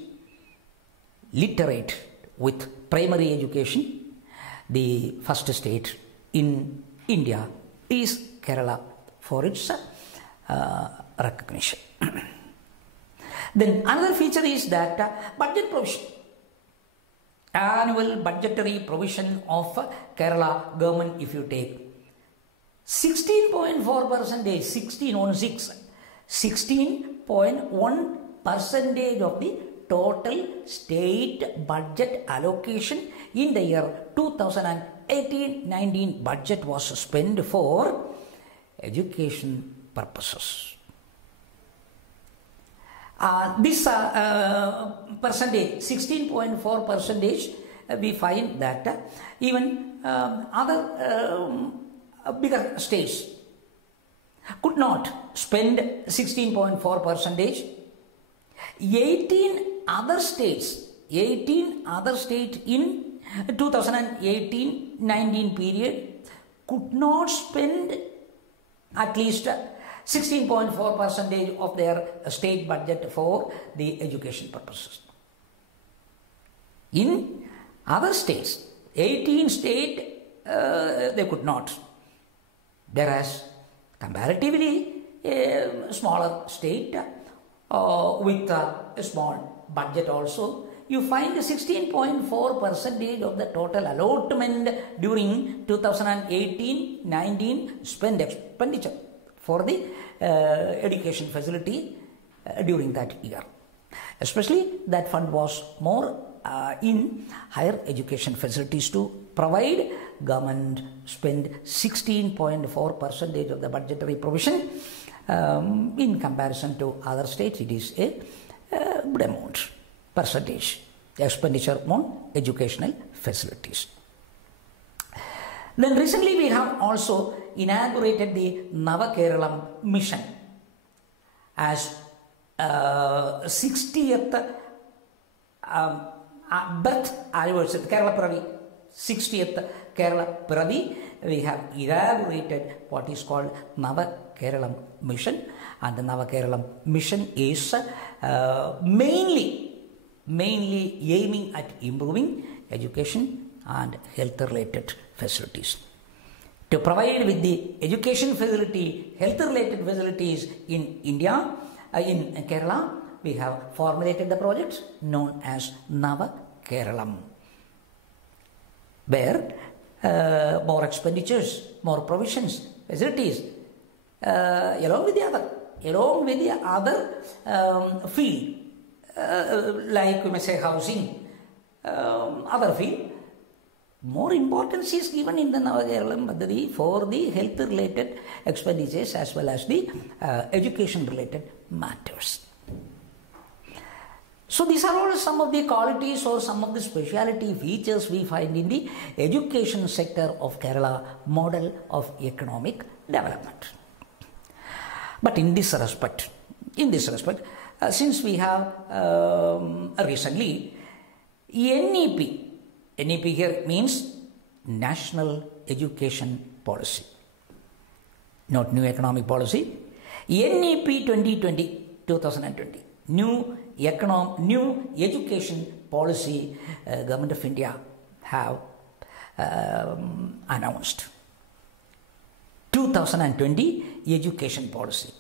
literate with primary education. The first state in India is Kerala for its recognition. Then another feature is that budget provision. Annual budgetary provision of Kerala government, if you take 16.4%, 16.1% of the total state budget allocation in the year 2018-19 budget was spent for education purposes. This percentage, 16.4%, we find that even other bigger states could not spend 16.4%. 18 other states in 2018-19 period could not spend at least 16.4% of their state budget for the education purposes. In other states, 18 states, they could not. Whereas comparatively a smaller state with a small budget also, you find 16.4% of the total allotment during 2018-19 expenditure for the education facility during that year. Especially that fund was more in higher education facilities to provide. Government spend 16.4% of the budgetary provision. In comparison to other states, it is a good amount, percentage expenditure on educational facilities. Then recently we have also inaugurated the Navakeralam mission as 60th birth anniversary, Kerala Piravi, 60th Kerala Piravi. We have inaugurated what is called Navakeralam mission, and the Navakeralam mission is mainly aiming at improving education and health related facilities. To provide with the education facility, health related facilities in India, in Kerala, we have formulated the project known as Navakeralam, where more expenditures, more provisions, facilities, along with the other field, like we may say housing, other field. More importance is given in the Navakeralam Paddhati for the health related expenditures as well as the education related matters. So these are all some of the qualities or some of the speciality features we find in the education sector of Kerala model of economic development. But in this respect, since we have recently NEP here means National Education Policy, not New Economic Policy. NEP 2020, New Education Policy, Government of India have announced. 2020 Education Policy.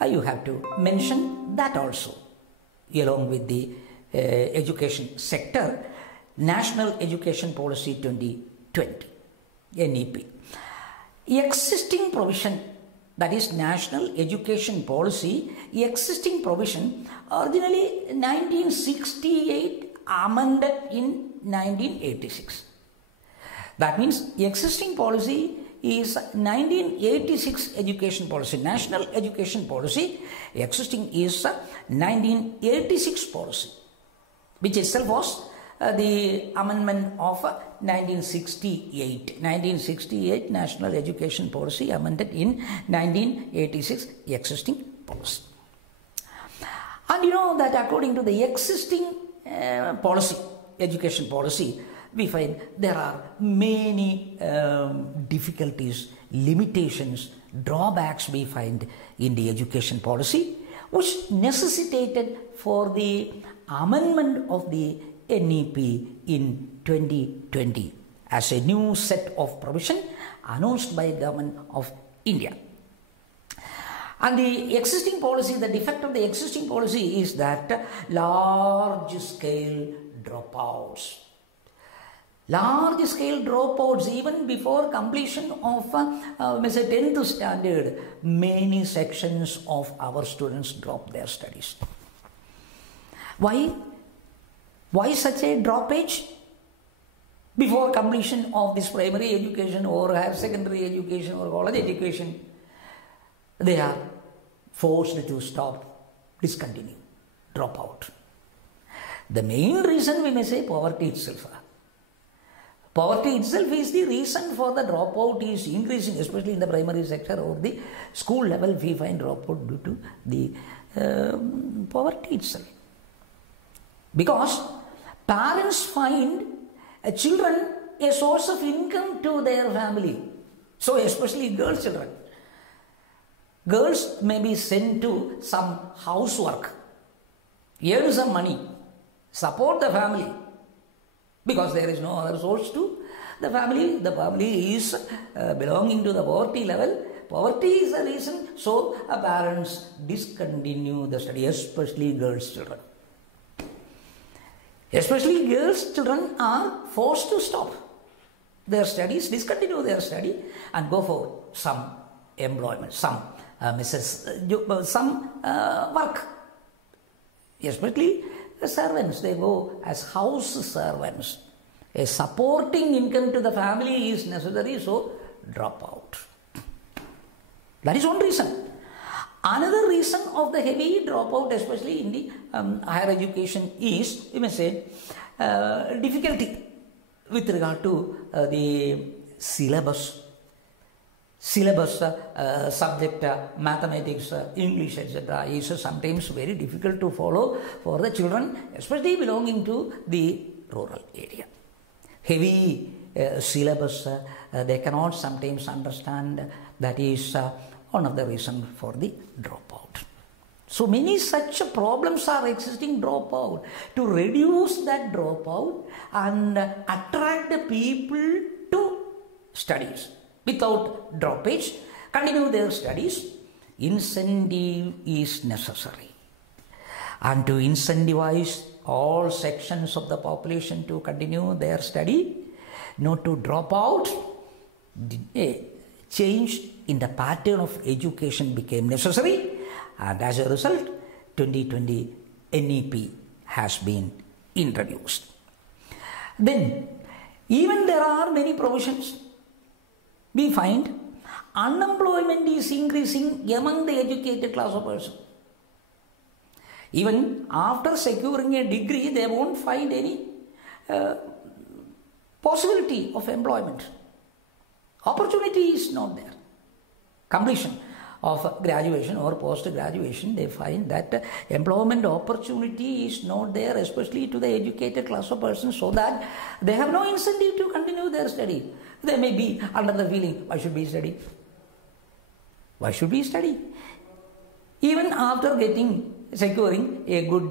You have to mention that also, along with the education sector, National Education Policy 2020, NEP. Existing provision, that is National Education Policy, existing provision, originally 1968, amended in 1986. That means existing policy is 1986 education policy, National Education Policy. Existing is 1986 policy, which itself was the amendment of 1968. 1968 National Education Policy amended in 1986 existing policy. And you know that according to the existing policy, education policy, we find there are many difficulties, limitations drawbacks we find in the education policy, which necessitated for the amendment of the NEP in 2020 as a new set of provision announced by the government of India. And the existing policy, the defect of the existing policy is that large scale dropouts. Large scale dropouts, even before completion of 10th standard, many sections of our students drop their studies. Why? Why such a droppage? Before completion of this primary education or higher secondary education or college education, they are forced to stop, discontinue, drop out. The main reason we may say poverty itself. Poverty itself is the reason for the dropout is increasing, especially in the primary sector or the school level. We find dropout due to the poverty itself. Because parents find children a source of income to their family. So especially girl children. Girls may be sent to some housework, earn some money, support the family, because there is no other source to the family. The family is belonging to the poverty level. Poverty is the reason, so parents discontinue the study, especially girls' children. Especially girls' children are forced to stop their studies, discontinue their study, and go for some employment, some work. Especially the servants, they go as house servants. A supporting income to the family is necessary, so drop out. That is one reason. Another reason of the heavy dropout, especially in the higher education, is, you may say, difficulty with regard to the syllabus. Subject, mathematics, English, etc. is sometimes very difficult to follow for the children, especially belonging to the rural area. Heavy syllabus, they cannot sometimes understand. That is one of the reasons for the dropout. So many such problems are existing dropout. To reduce that dropout and attract the people to studies without droppage, continue their studies, incentive is necessary. And to incentivize all sections of the population to continue their study, not to drop out, a change in the pattern of education became necessary, and as a result, 2020 NEP has been introduced. Then, even there are many provisions. We find unemployment is increasing among the educated class of persons. Even after securing a degree, they won't find any possibility of employment. Opportunity is not there. Completion of graduation or post-graduation, they find that employment opportunity is not there, especially to the educated class of persons, so that they have no incentive to continue their study. They may be under the feeling, why should we study? Why should we study? Even after securing a good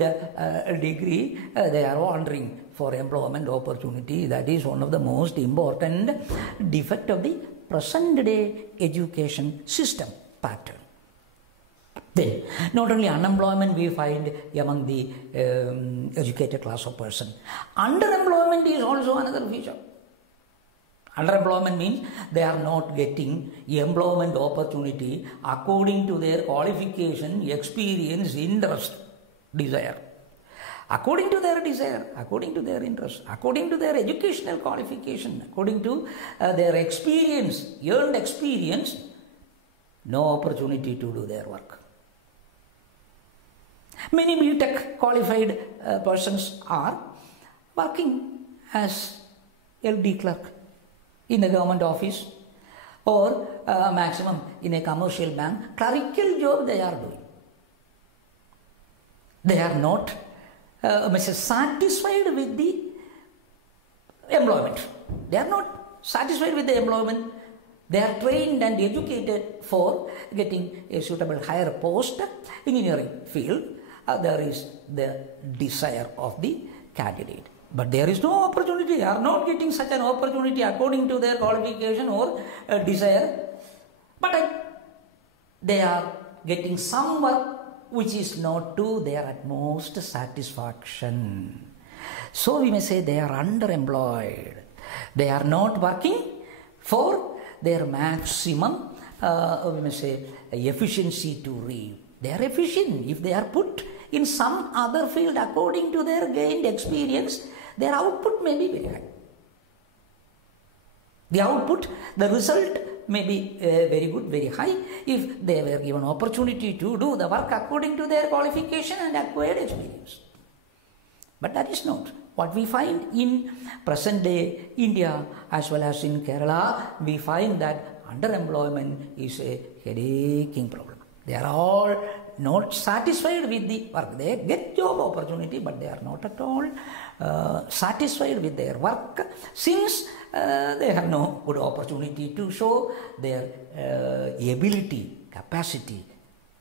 degree, they are wondering for employment opportunity. That is one of the most important defect of the present day education system pattern. Then, not only unemployment we find among the educated class of person, underemployment is also another feature. Underemployment means they are not getting employment opportunity according to their qualification, experience, interest, desire. According to their desire, according to their interest, according to their educational qualification, according to their experience, earned experience, no opportunity to do their work. Many B.Tech qualified persons are working as LD clerk in the government office or maximum in a commercial bank. Clerical job they are doing. They are not satisfied with the employment. They are not satisfied with the employment They are trained and educated for getting a suitable higher post, engineering field. There is the desire of the candidate. But there is no opportunity. They are not getting such an opportunity according to their qualification or desire. But they are getting some work which is not to their utmost satisfaction. So we may say they are underemployed. They are not working for their maximum, we may say, efficiency to reap. They are efficient. If they are put in some other field according to their gained experience, their output may be very high. The output, the result may be very good, very high if they were given opportunity to do the work according to their qualification and acquired experience. But that is not what we find in present day India as well as in Kerala. We find that underemployment is a headache problem. They are all not satisfied with the work. They get job opportunity, but they are not at all satisfied with their work, since they have no good opportunity to show their ability, capacity.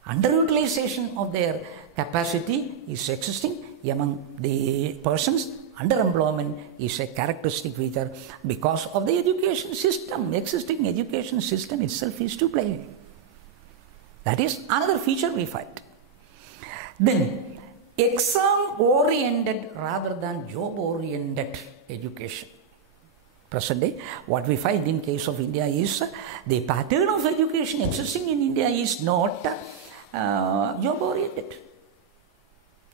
Underutilization of their capacity is existing among the persons. Underemployment is a characteristic feature because of the education system. Existing education system itself is to blame. That is another feature we find. Then, exam-oriented rather than job-oriented education. Present day, what we find in case of India is the pattern of education existing in India is not job-oriented.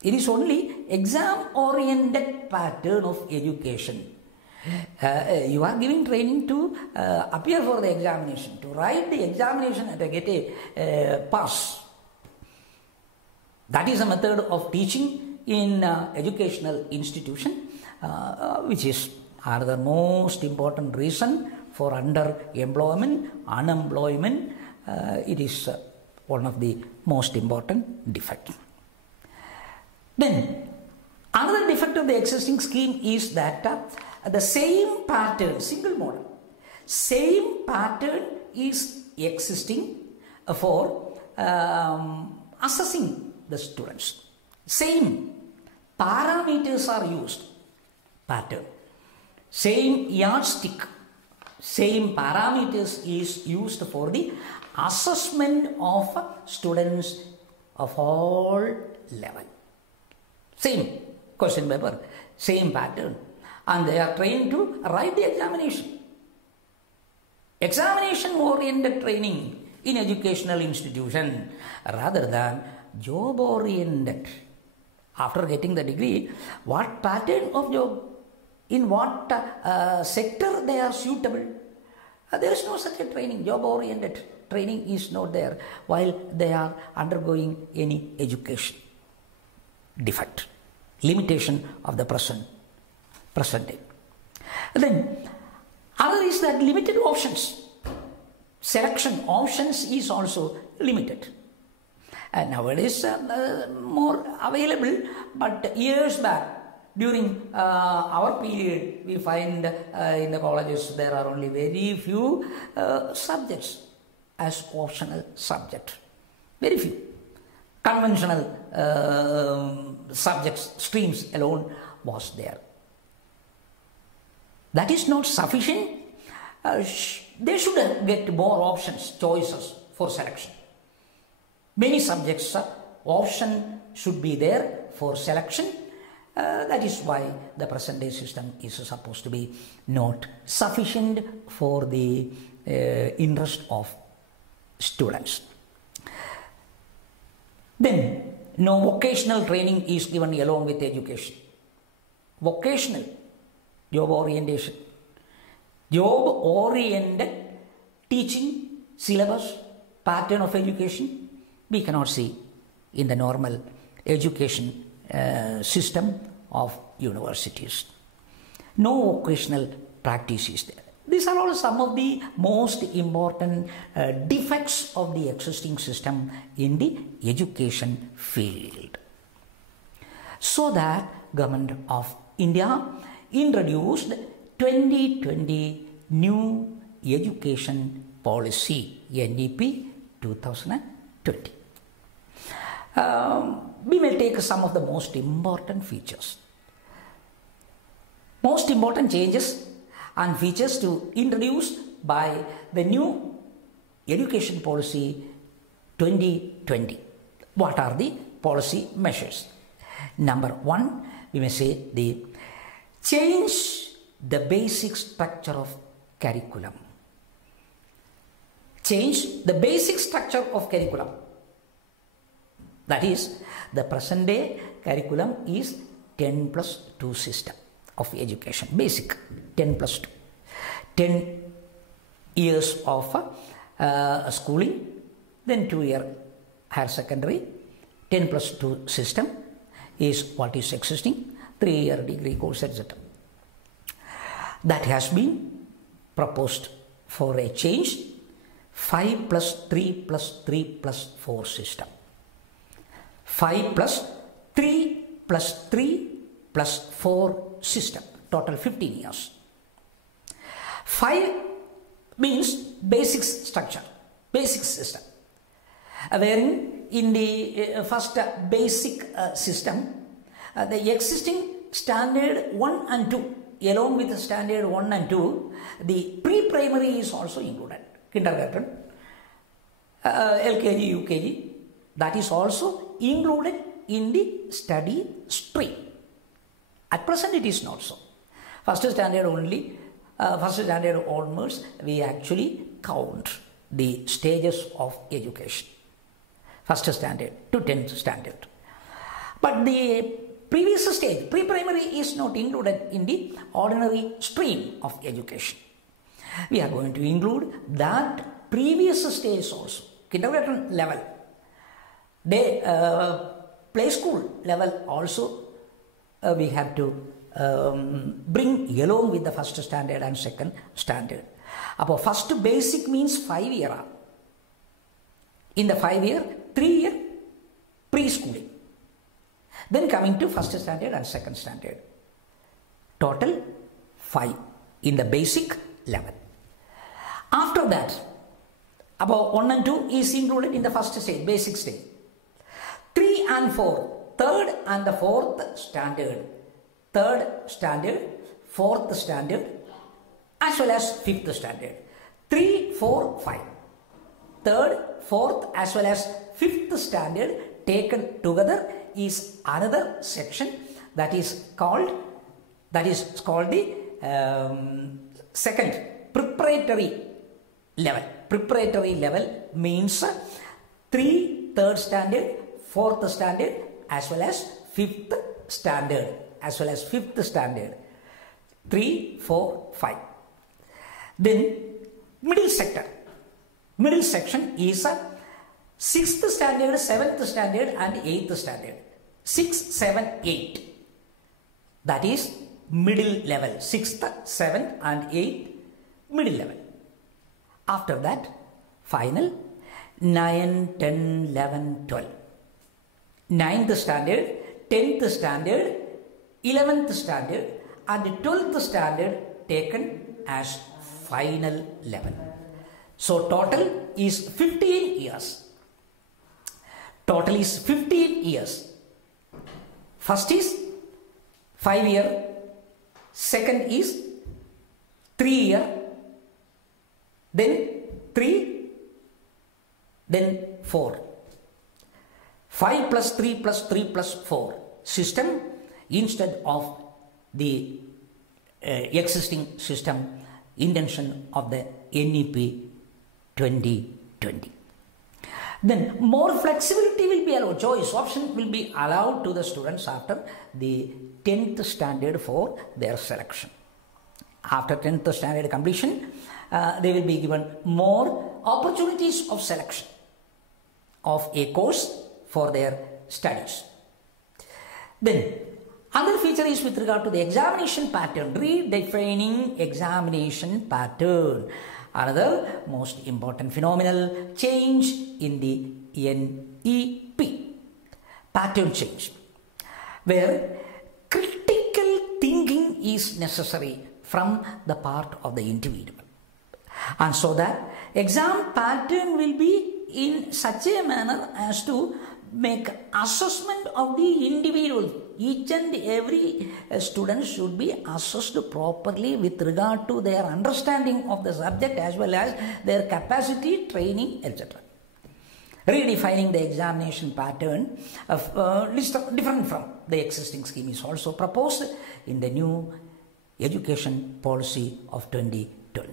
It is only exam-oriented pattern of education. You are giving training to appear for the examination, to write the examination and to get a pass. That is a method of teaching in educational institution, which is another most important reason for underemployment, unemployment. It is one of the most important defects. Then, another defect of the existing scheme is that the same pattern, single model, same pattern is existing for assessing the students. Same parameters are used, pattern. Same yardstick, same parameters is used for the assessment of students of all level. Same question paper, same pattern, and they are trained to write the examination. Examination oriented training in educational institution rather than job oriented. After getting the degree, what pattern of job, in what sector they are suitable. There is no such a training. Job oriented training is not there while they are undergoing any education. Defect, limitation of the present day. Then other is that limited options. Selection options is also limited. And nowadays more available, but years back during our period we find in the colleges there are only very few subjects as optional subject. Very few. Conventional subjects, streams alone was there. That is not sufficient. They should get more options, choices for selection. Many subjects, option should be there for selection. That is why the present day system is supposed to be not sufficient for the interest of students. Then, no vocational training is given along with education. Vocational, job orientation. Job oriented teaching, syllabus, pattern of education, we cannot see in the normal education system of universities. No vocational practice is there. These are all some of the most important defects of the existing system in the education field. So that Government of India introduced 2020 new education policy, NEP 2020. We may take some of the most important features. Most important changes and features to introduce by the new education policy 2020. What are the policy measures? Number one, we may say the change the basic structure of curriculum. Change the basic structure of curriculum. That is, the present day curriculum is 10+2 system of education, basic 10+2. 10 years of schooling, then 2-year higher secondary, 10+2 system is what is existing, 3-year degree course, etc. That has been proposed for a change, 5+3+3+4 system. 5+3+3+4 system, total 15 years. 5 means basic structure, basic system, wherein in the first basic system, the existing standard 1 and 2, along with the standard 1 and 2, the pre-primary is also included, kindergarten, LKG, UKG, that is also included in the study stream. At present it is not so. First standard only, first standard onwards, we actually count the stages of education. First standard to 10th standard. But the previous stage, pre-primary, is not included in the ordinary stream of education. We are going to include that previous stage also, kindergarten level, play school level also we have to bring along with the first standard and second standard. Now, first basic means 5 year. In the 5 year, 3 year preschooling. Then coming to first standard and second standard. Total 5 in the basic level. After that, about 1 and 2 is included in the first stage, basic stage. 3 and 4, third and the fourth standard. Third standard, fourth standard, as well as fifth standard. 3, 4, 5. Third, fourth, as well as fifth standard taken together is another section that is called the second preparatory level. Preparatory level means 3 third standard, fourth standard, as well as fifth standard. 3, 4, 5. Then middle sector. Middle section is 6th standard, 7th standard and 8th standard. 6, 7, 8. That is middle level. 6th, 7th and 8th middle level. After that, final 9, 10, 11, 12. 9th standard, 10th standard, 11th standard and 12th standard taken as final level. So total is 15 years. Total is 15 years. First is 5 year, second is 3 year, then 3, then 4. 5 plus 3 plus 3 plus 4 system instead of the existing system intention of the NEP 2020. Then more flexibility will be allowed, choice option will be allowed to the students after the 10th standard for their selection. After 10th standard completion, they will be given more opportunities of selection of a course for their studies. Then other feature is with regard to the examination pattern, redefining examination pattern. Another most important phenomenal change in the NEP, pattern change, where critical thinking is necessary from the part of the individual, and so that Exam pattern will be in such a manner as to make assessment of the individual. Each and every student should be assessed properly with regard to their understanding of the subject as well as their capacity, training, etc. Redefining the examination pattern different from the existing scheme is also proposed in the new education policy of 2020.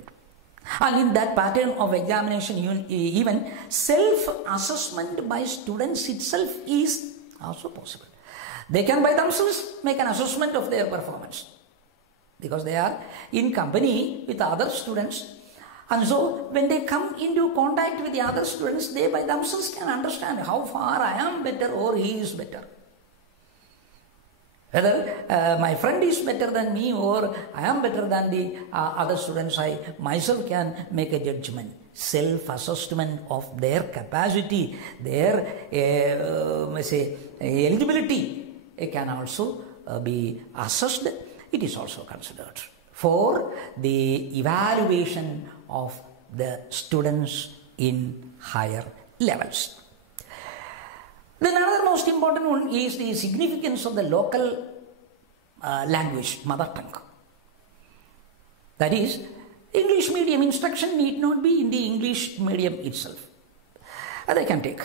And in that pattern of examination, even self-assessment by students itself is also possible. They can by themselves make an assessment of their performance because they are in company with other students. And so when they come into contact with the other students, they by themselves can understand how far I am better or he is better. Whether my friend is better than me or I am better than the other students, I myself can make a judgment. Self-assessment of their capacity, their eligibility can also be assessed. It is also considered for the evaluation of the students in higher levels. Then another most important one is the significance of the local language, mother tongue. That is, English medium instruction need not be in the English medium itself. They can take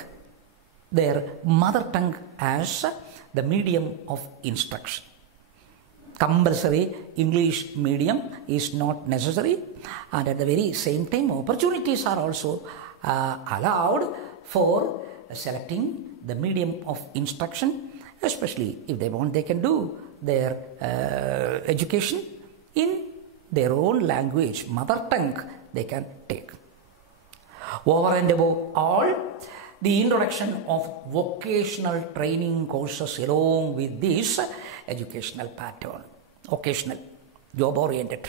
their mother tongue as the medium of instruction. Compulsory English medium is not necessary, and at the very same time opportunities are also allowed for selecting the medium of instruction, especially if they want, they can do their education in their own language, mother tongue, they can take. Over and above all, the introduction of vocational training courses along with this educational pattern, occasional, job-oriented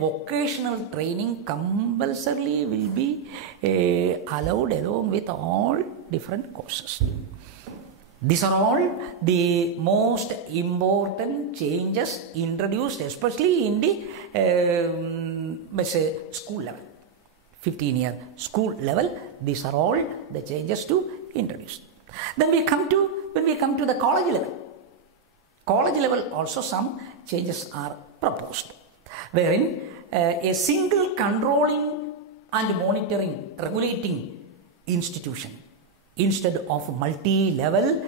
vocational training compulsorily will be allowed along with all different courses. These are all the most important changes introduced, especially in the school level, 15-year school level. These are all the changes to introduce. Then when we come to the college level. College level also some changes are proposed, wherein a single controlling and monitoring, regulating institution instead of multi-level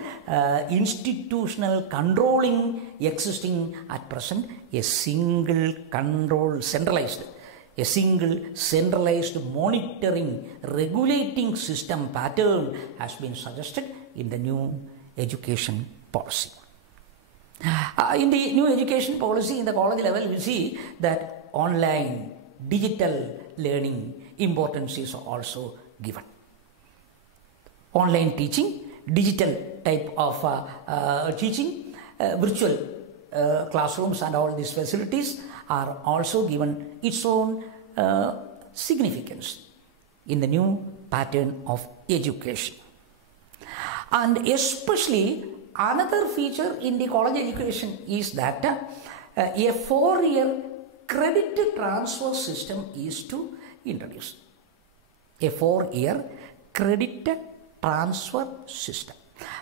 institutional controlling existing at present, a single centralized monitoring regulating system pattern has been suggested in the new education policy. In the new education policy in the college level, we see that online digital learning importance is also given. Online teaching, digital type of teaching, virtual classrooms and all these facilities are also given its own significance in the new pattern of education. And especially another feature in the college education is that a 4-year credit transfer system is to introduce. A 4-year credit transfer system.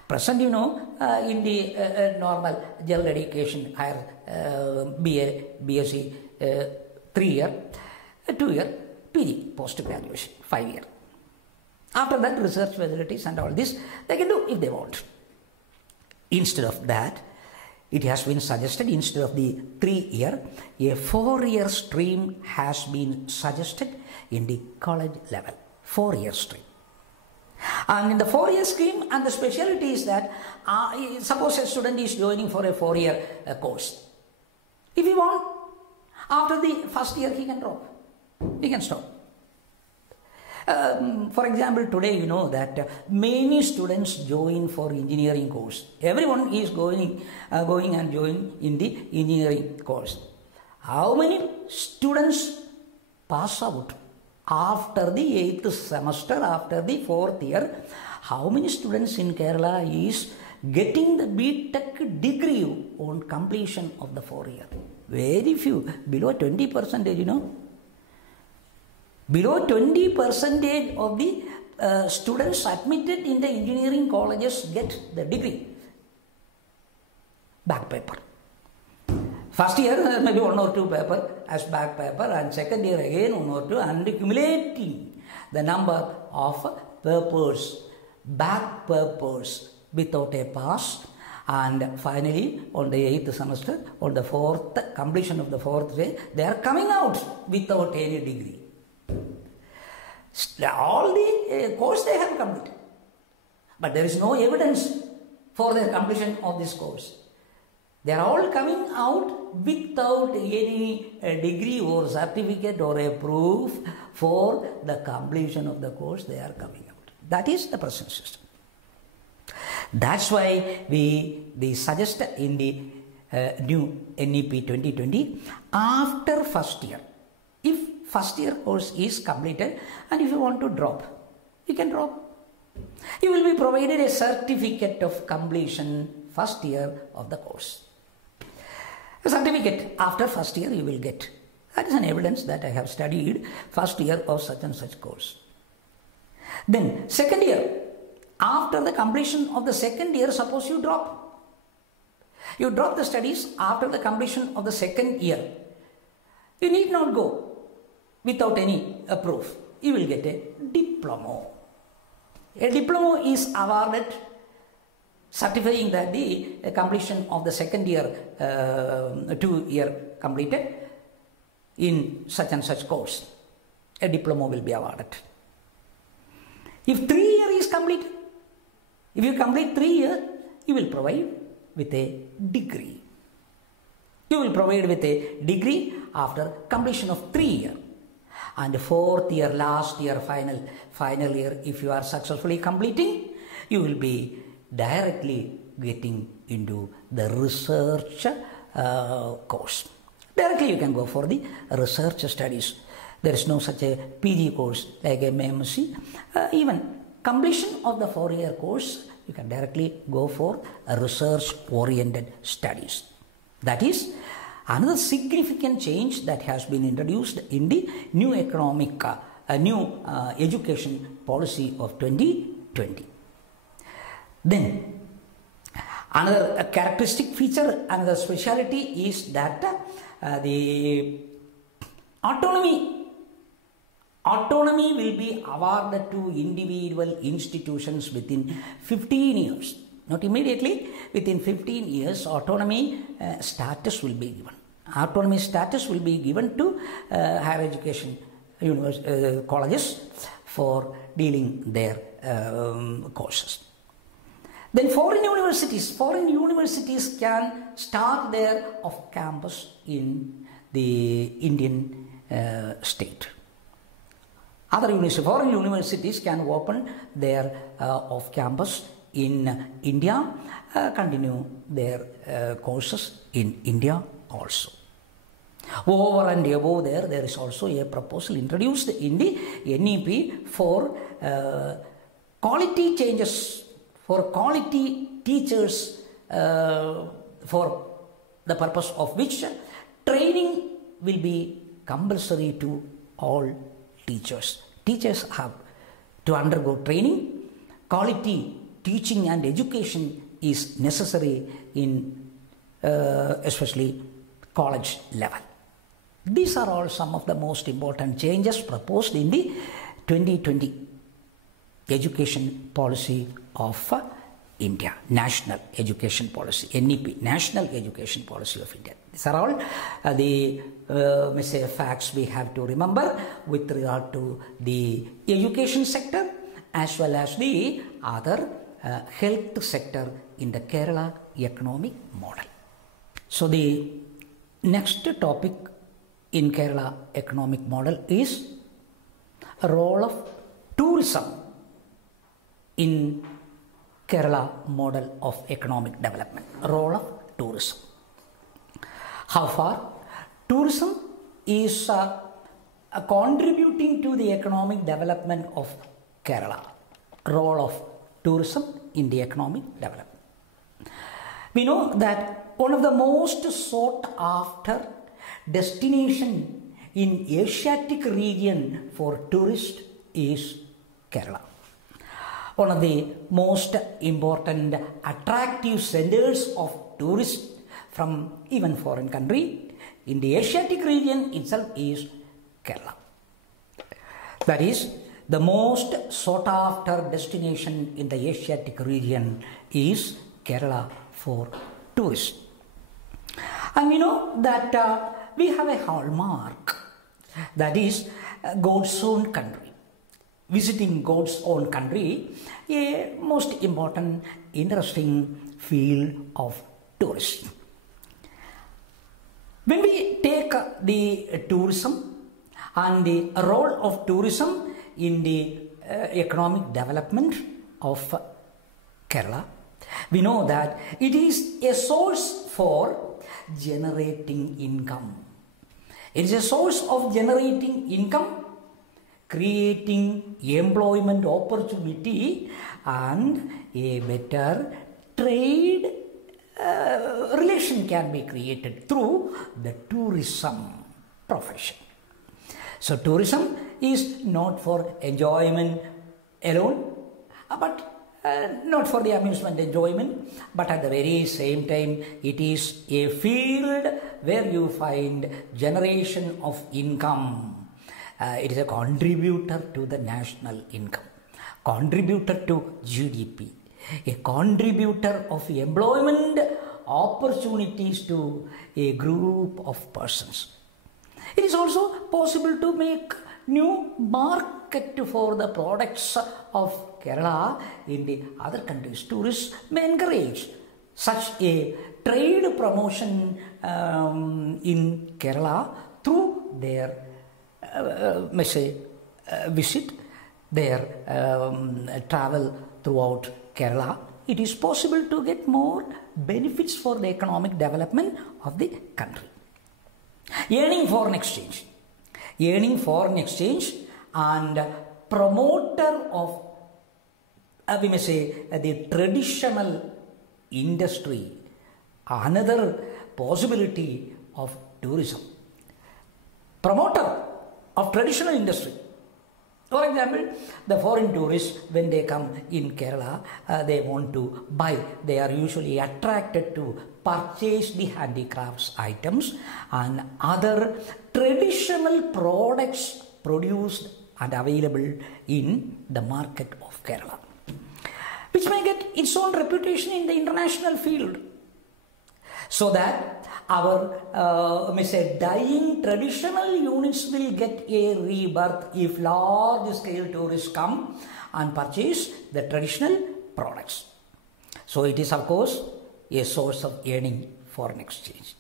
Present, in the normal general education, higher BA, BSc, 3-year, 2-year, PG, post-graduation, 5-year. After that, research facilities and all this, they can do if they want. Instead of that, it has been suggested, instead of the 3-year, a 4-year stream has been suggested in the college level. 4-year stream. And in the 4-year stream, and the speciality is that suppose a student is joining for a 4-year course. If he wants, after the first year he can drop. He can stop. For example, today you know that many students join for engineering course. Everyone is going and joining in the engineering course. How many students pass out after the 8th semester, after the 4th year? How many students in Kerala is getting the B.Tech degree on completion of the 4 year? Very few, below 20%, Below 20% of the students admitted in the engineering colleges get the degree. Back paper. First year maybe 1 or 2 paper as back paper, and second year again 1 or 2, and accumulating the number of papers, back papers without a pass, and finally on the 8th semester, on the 4th completion of the 4th day, they are coming out without any degree. All the course they have completed, but there is no evidence for their completion of this course. They are all coming out without any degree or certificate or a proof for the completion of the course they are coming out. That is the present system. That's why we suggest in the new NEP 2020, after first year, if first year course is completed and if you want to drop, you can drop. You will be provided a certificate of completion first year of the course. A certificate after first year you will get. That is an evidence that I have studied first year of such and such course. Then second year, after the completion of the second year, suppose you drop. You drop the studies after the completion of the second year. You need not go without any proof. You will get a diploma. A diploma is awarded certifying that the completion of the second year, 2 year completed in such and such course. A diploma will be awarded. If 3 year is completed, if you complete 3 years, you will provide with a degree. You will provide with a degree after completion of 3 years. And 4th year, last year, final year, if you are successfully completing, you will be directly getting into the research course. Directly you can go for the research studies. There is no such a PG course like MSc. Even completion of the 4-year course, you can directly go for a research-oriented studies. That is another significant change that has been introduced in the new new education policy of 2020. Then another characteristic feature, another speciality is that the autonomy will be awarded to individual institutions within 15 years. Not immediately, within 15 years, autonomy status will be given. Autonomy status will be given to higher education colleges for dealing their courses. Then foreign universities can start their off-campus in the Indian state. Foreign universities can open their off-campus in India, continue their courses in India also. Over and above there is also a proposal introduced in the NEP for quality changes, for quality teachers, for the purpose of which training will be compulsory to all teachers. Teachers have to undergo training. Quality teaching and education is necessary in especially college level. These are all some of the most important changes proposed in the 2020 education policy of India, National Education Policy, NEP, National Education Policy of India. These are all the facts we have to remember with regard to the education sector as well as the other health sector in the Kerala economic model. So the next topic in Kerala economic model is a role of tourism in Kerala model of economic development. Role of tourism. How far? Tourism is contributing to the economic development of Kerala. Role of tourism in the economic development. We know that one of the most sought after destination in Asiatic region for tourists is Kerala. One of the most important attractive centers of tourists from even foreign country in the Asiatic region itself is Kerala. That is, the most sought after destination in the Asiatic region is Kerala for tourists. And we know that we have a hallmark, that is God's own country. Visiting God's own country, a most important, interesting field of tourism. When we take the tourism and the role of tourism in the economic development of Kerala, we know that it is a source for generating income. It is a source of generating income, creating employment opportunity, and a better trade relation can be created through the tourism profession. So tourism is not for enjoyment alone, but not for the amusement enjoyment, but at the very same time it is a field where you find generation of income. It is a contributor to the national income, contributor to GDP, a contributor of employment opportunities to a group of persons. It is also possible to make new market for the products of Kerala in the other countries. Tourists may encourage such a trade promotion in Kerala through their visit, their travel throughout Kerala. It is possible to get more benefits for the economic development of the country. Earning foreign exchange and promoter of the traditional industry, another possibility of tourism. Promoter of traditional industry. For example, the foreign tourists, when they come in Kerala, they want to buy. They are usually attracted to purchase the handicrafts items and other traditional products produced and available in the market of Kerala, which may get its own reputation in the international field. So that our dying traditional units will get a rebirth if large scale tourists come and purchase the traditional products. So it is of course a source of earning foreign exchange.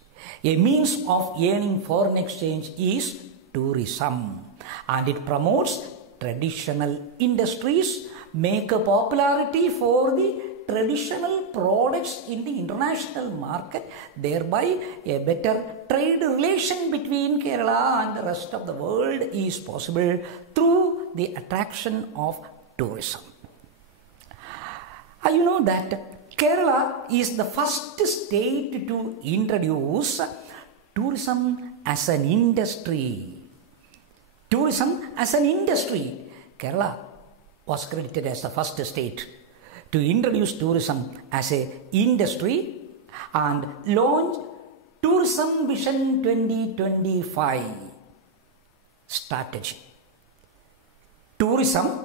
A means of earning foreign exchange is tourism, and it promotes traditional industries, make a popularity for the traditional products in the international market, thereby a better trade relation between Kerala and the rest of the world is possible through the attraction of tourism. You know that Kerala is the first state to introduce tourism as an industry. Tourism as an industry. Kerala was credited as the first state to introduce tourism as an industry and launch Tourism Vision 2025 strategy. Tourism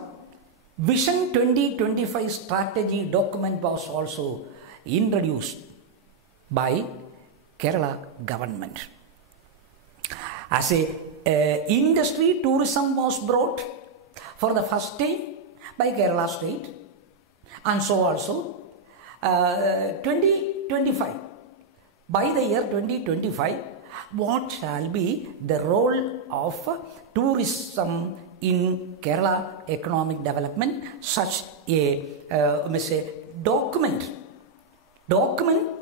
Vision 2025 strategy document was also introduced by Kerala government. As a industry, tourism was brought for the first time by Kerala state. And so also 2025, by the year 2025, what shall be the role of tourism in Kerala economic development? Such a document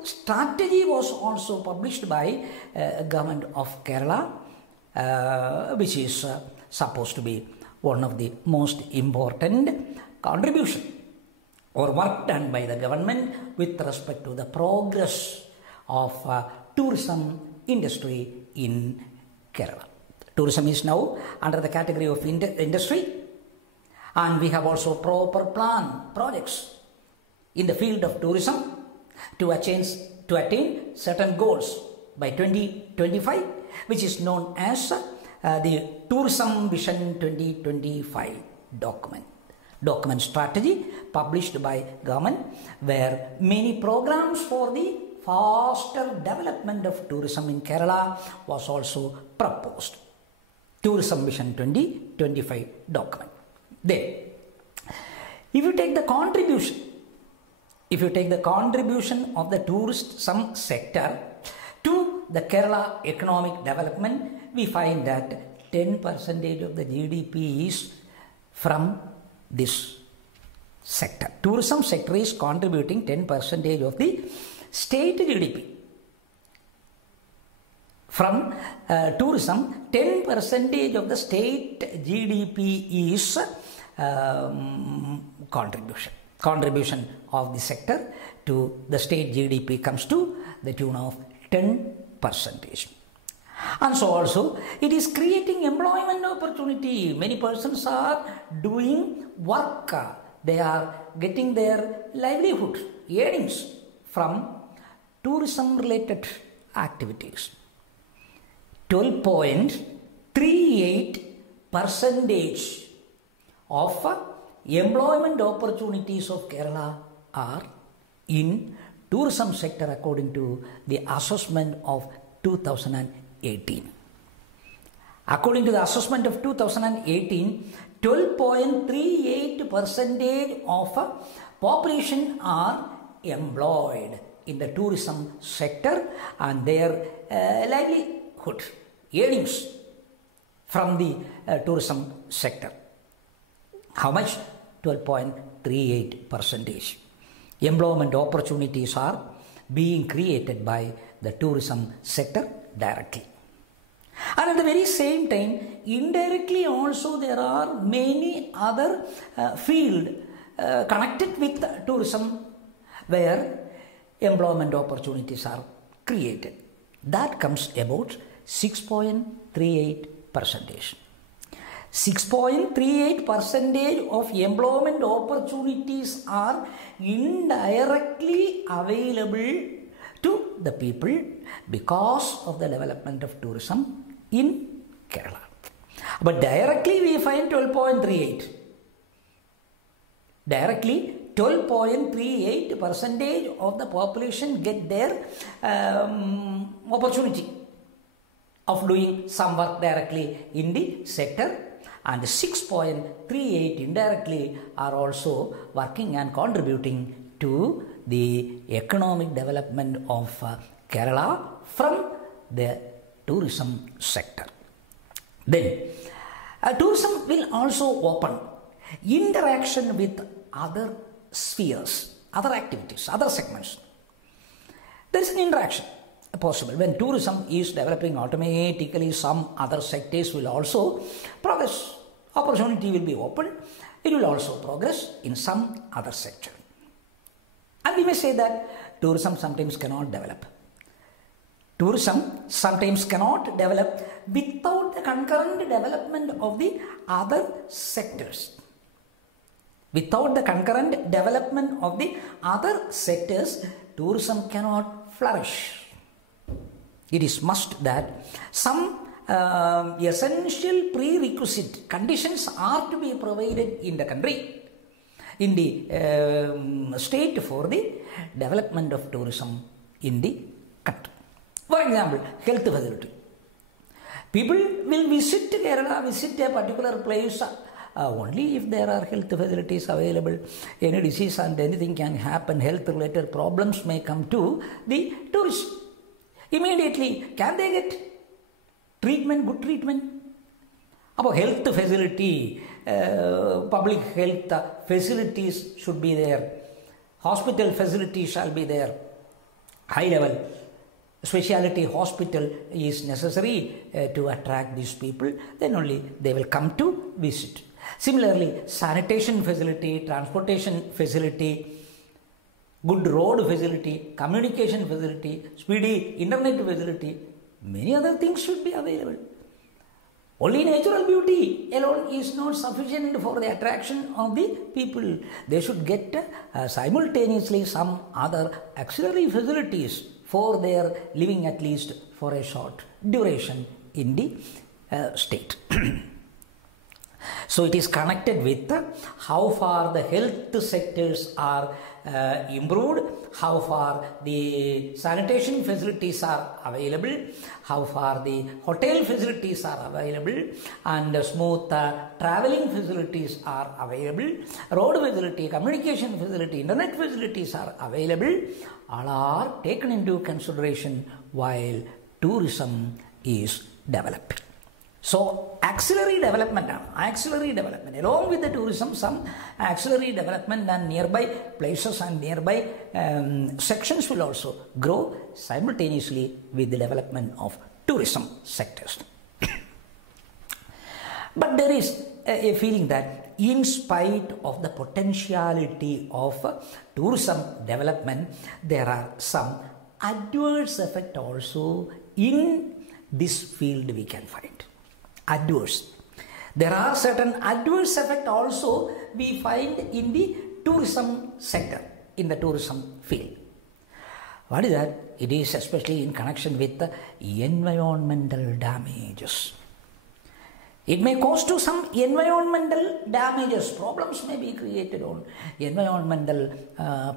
strategy was also published by government of Kerala, which is supposed to be one of the most important contribution or work done by the government with respect to the progress of tourism industry in Kerala. Tourism is now under the category of industry, and we have also proper plan projects in the field of tourism to attain certain goals by 2025, which is known as the Tourism Vision 2025 document strategy published by government, where many programs for the faster development of tourism in Kerala was also proposed. Tourism Vision 2025 document. Then, if you take the contribution of the tourism sector to the Kerala economic development, we find that 10% of the GDP is from this sector. Tourism sector is contributing 10% of the state GDP. From tourism, 10% of the state GDP is contribution of the sector to the state GDP comes to the tune of 10%. And so also it is creating employment opportunity. Many persons are doing work. They are getting their livelihood, earnings from tourism related activities. 12.38% of employment opportunities of Kerala are in tourism sector according to the assessment of 2018. According to the assessment of 2018, 12.38% of population are employed in the tourism sector, and their livelihood, earnings from the tourism sector. How much? 12.38%. Employment opportunities are being created by the tourism sector directly. And at the very same time, indirectly also there are many other fields connected with tourism where employment opportunities are created. That comes about 6.38%. 6.38% of employment opportunities are indirectly available to the people because of the development of tourism in Kerala. But directly we find 12.38. Directly 12.38% of the population get their opportunity of doing some work directly in the sector, and 6.38 indirectly are also working and contributing to the economic development of Kerala from the tourism sector. Then tourism will also open interaction with other spheres, other activities, other segments. There is an interaction possible. When tourism is developing, automatically some other sectors will also progress. Opportunity will be opened. It will also progress in some other sector. And we may say that tourism sometimes cannot develop. Tourism sometimes cannot develop without the concurrent development of the other sectors. Without the concurrent development of the other sectors, tourism cannot flourish. It is must that some essential prerequisite conditions are to be provided in the country, in the state, for the development of tourism in the country. For example, health facility. People will visit Kerala, visit a particular place only if there are health facilities available. Any disease and anything can happen, health related problems may come to the tourists. Immediately, can they get treatment, good treatment? About health facility, public health facilities should be there. Hospital facilities shall be there. High level specialty hospital is necessary to attract these people. Then only they will come to visit. Similarly, sanitation facility, transportation facility, good road facility, communication facility, speedy internet facility, many other things should be available. Only natural beauty alone is not sufficient for the attraction of the people. They should get simultaneously some other auxiliary facilities for their living, at least for a short duration in the state. So it is connected with how far the health sectors are improved, how far the sanitation facilities are available, how far the hotel facilities are available, and smooth traveling facilities are available, road facility, communication facility, internet facilities are available. All are taken into consideration while tourism is developing. So auxiliary development, along with the tourism, some auxiliary development and nearby places and nearby sections will also grow simultaneously with the development of tourism sectors. But there is a feeling that in spite of the potentiality of tourism development, there are some adverse effects also in this field we can find. Adverse. There are certain adverse effects also we find in the tourism sector, in the tourism field. What is that? It is especially in connection with the environmental damages. It may cause to some environmental damages. Problems may be created on environmental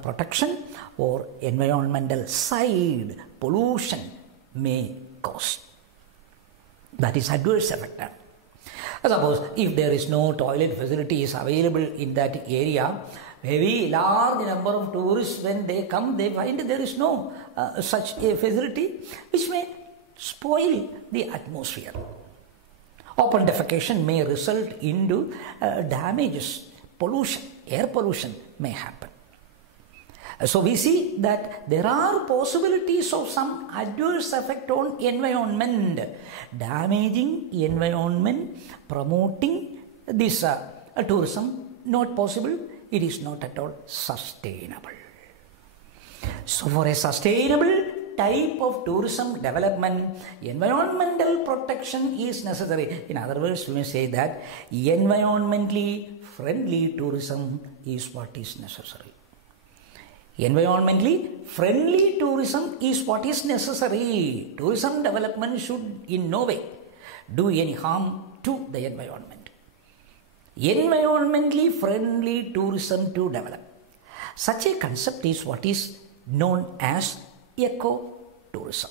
protection, or environmental side pollution may cause. That is adverse effect. Suppose if there is no toilet facilities available in that area, very large number of tourists, when they come, they find there is no such a facility, which may spoil the atmosphere. Open defecation may result into damages, pollution, air pollution may happen. So we see that there are possibilities of some adverse effect on environment, damaging environment, promoting this tourism, not possible. It is not at all sustainable. So for a sustainable type of tourism development, environmental protection is necessary. In other words, we may say that environmentally friendly tourism is what is necessary. Environmentally friendly tourism is what is necessary. Tourism development should in no way do any harm to the environment. Environmentally friendly tourism to develop. Such a concept is what is known as eco-tourism.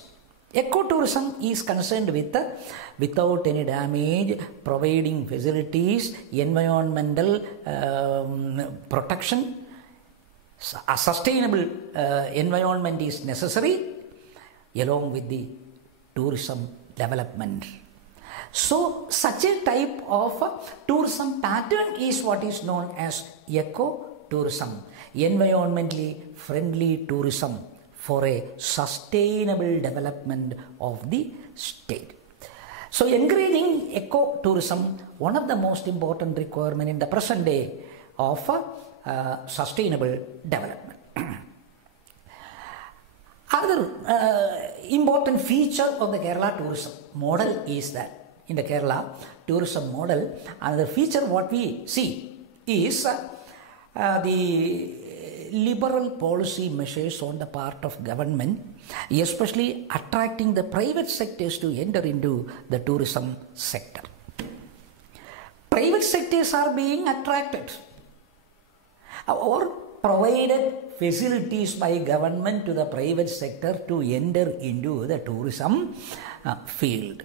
Eco-tourism is concerned with without any damage, providing facilities, environmental protection. A sustainable environment is necessary along with the tourism development. So such a type of tourism pattern is what is known as eco-tourism, environmentally friendly tourism for a sustainable development of the state. So encouraging eco-tourism, one of the most important requirements in the present day of sustainable development. Other important feature of the Kerala tourism model is that in the Kerala tourism model, another feature what we see is the liberal policy measures on the part of government, especially attracting the private sectors to enter into the tourism sector. Private sectors are being attracted or provided facilities by government to the private sector to enter into the tourism field.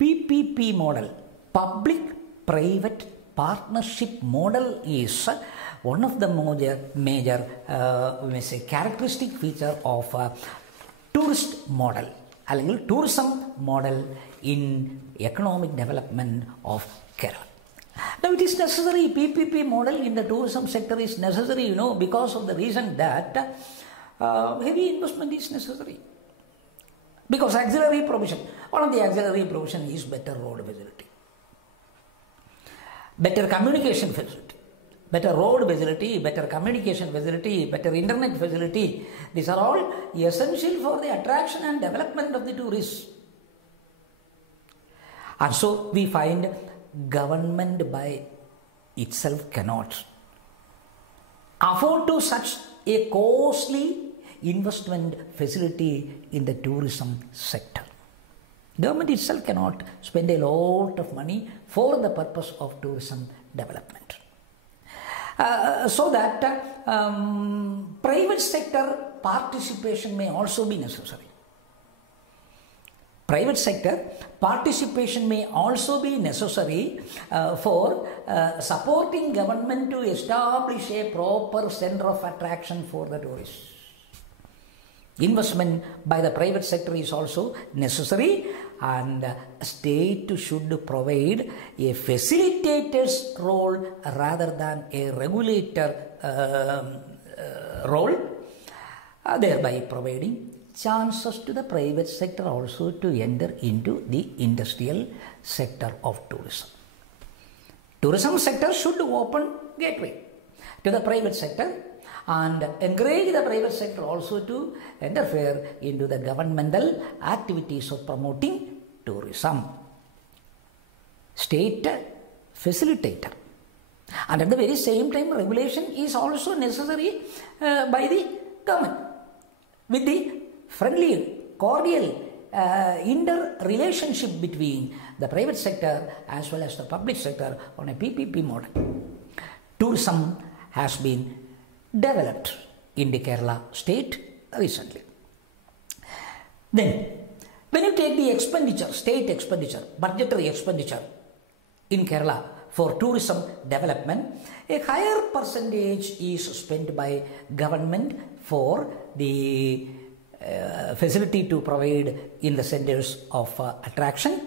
PPP model, public-private partnership model, is one of the major we may say characteristic feature of tourist model, അല്ലെങ്കിൽ tourism model in economic development of Kerala. Now it is necessary, PPP model in the tourism sector is necessary, because of the reason that heavy investment is necessary. Because auxiliary provision, one of the auxiliary provision is better road facility, better communication facility, better road facility, better communication facility, better internet facility. These are all essential for the attraction and development of the tourists. And so we find government by itself cannot afford to such a costly investment facility in the tourism sector. Government itself cannot spend a lot of money for the purpose of tourism development. So that private sector participation may also be necessary. Private sector participation may also be necessary for supporting government to establish a proper center of attraction for the tourists. Investment by the private sector is also necessary, and state should provide a facilitator's role rather than a regulator role, thereby providing chances to the private sector also to enter into the industrial sector of tourism. Tourism sector should open gateway to the private sector and encourage the private sector also to interfere into the governmental activities of promoting tourism. State facilitator. And at the very same time, regulation is also necessary by the government with the friendly, cordial interrelationship between the private sector as well as the public sector on a PPP model. Tourism has been developed in the Kerala state recently. Then, when you take the expenditure, state expenditure, budgetary expenditure in Kerala for tourism development, a higher percentage is spent by government for the facility to provide in the centers of attraction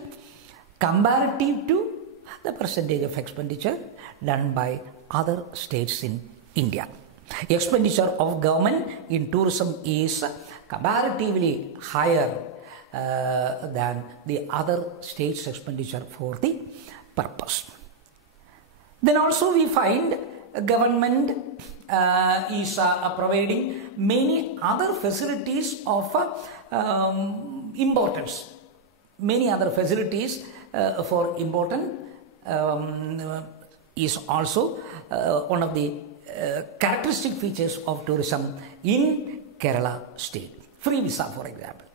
comparative to the percentage of expenditure done by other states in India. Expenditure of government in tourism is comparatively higher than the other states' expenditure for the purpose. Then also we find government is providing many other facilities of importance. Many other facilities for important is also one of the characteristic features of tourism in Kerala state. Free visa, for example.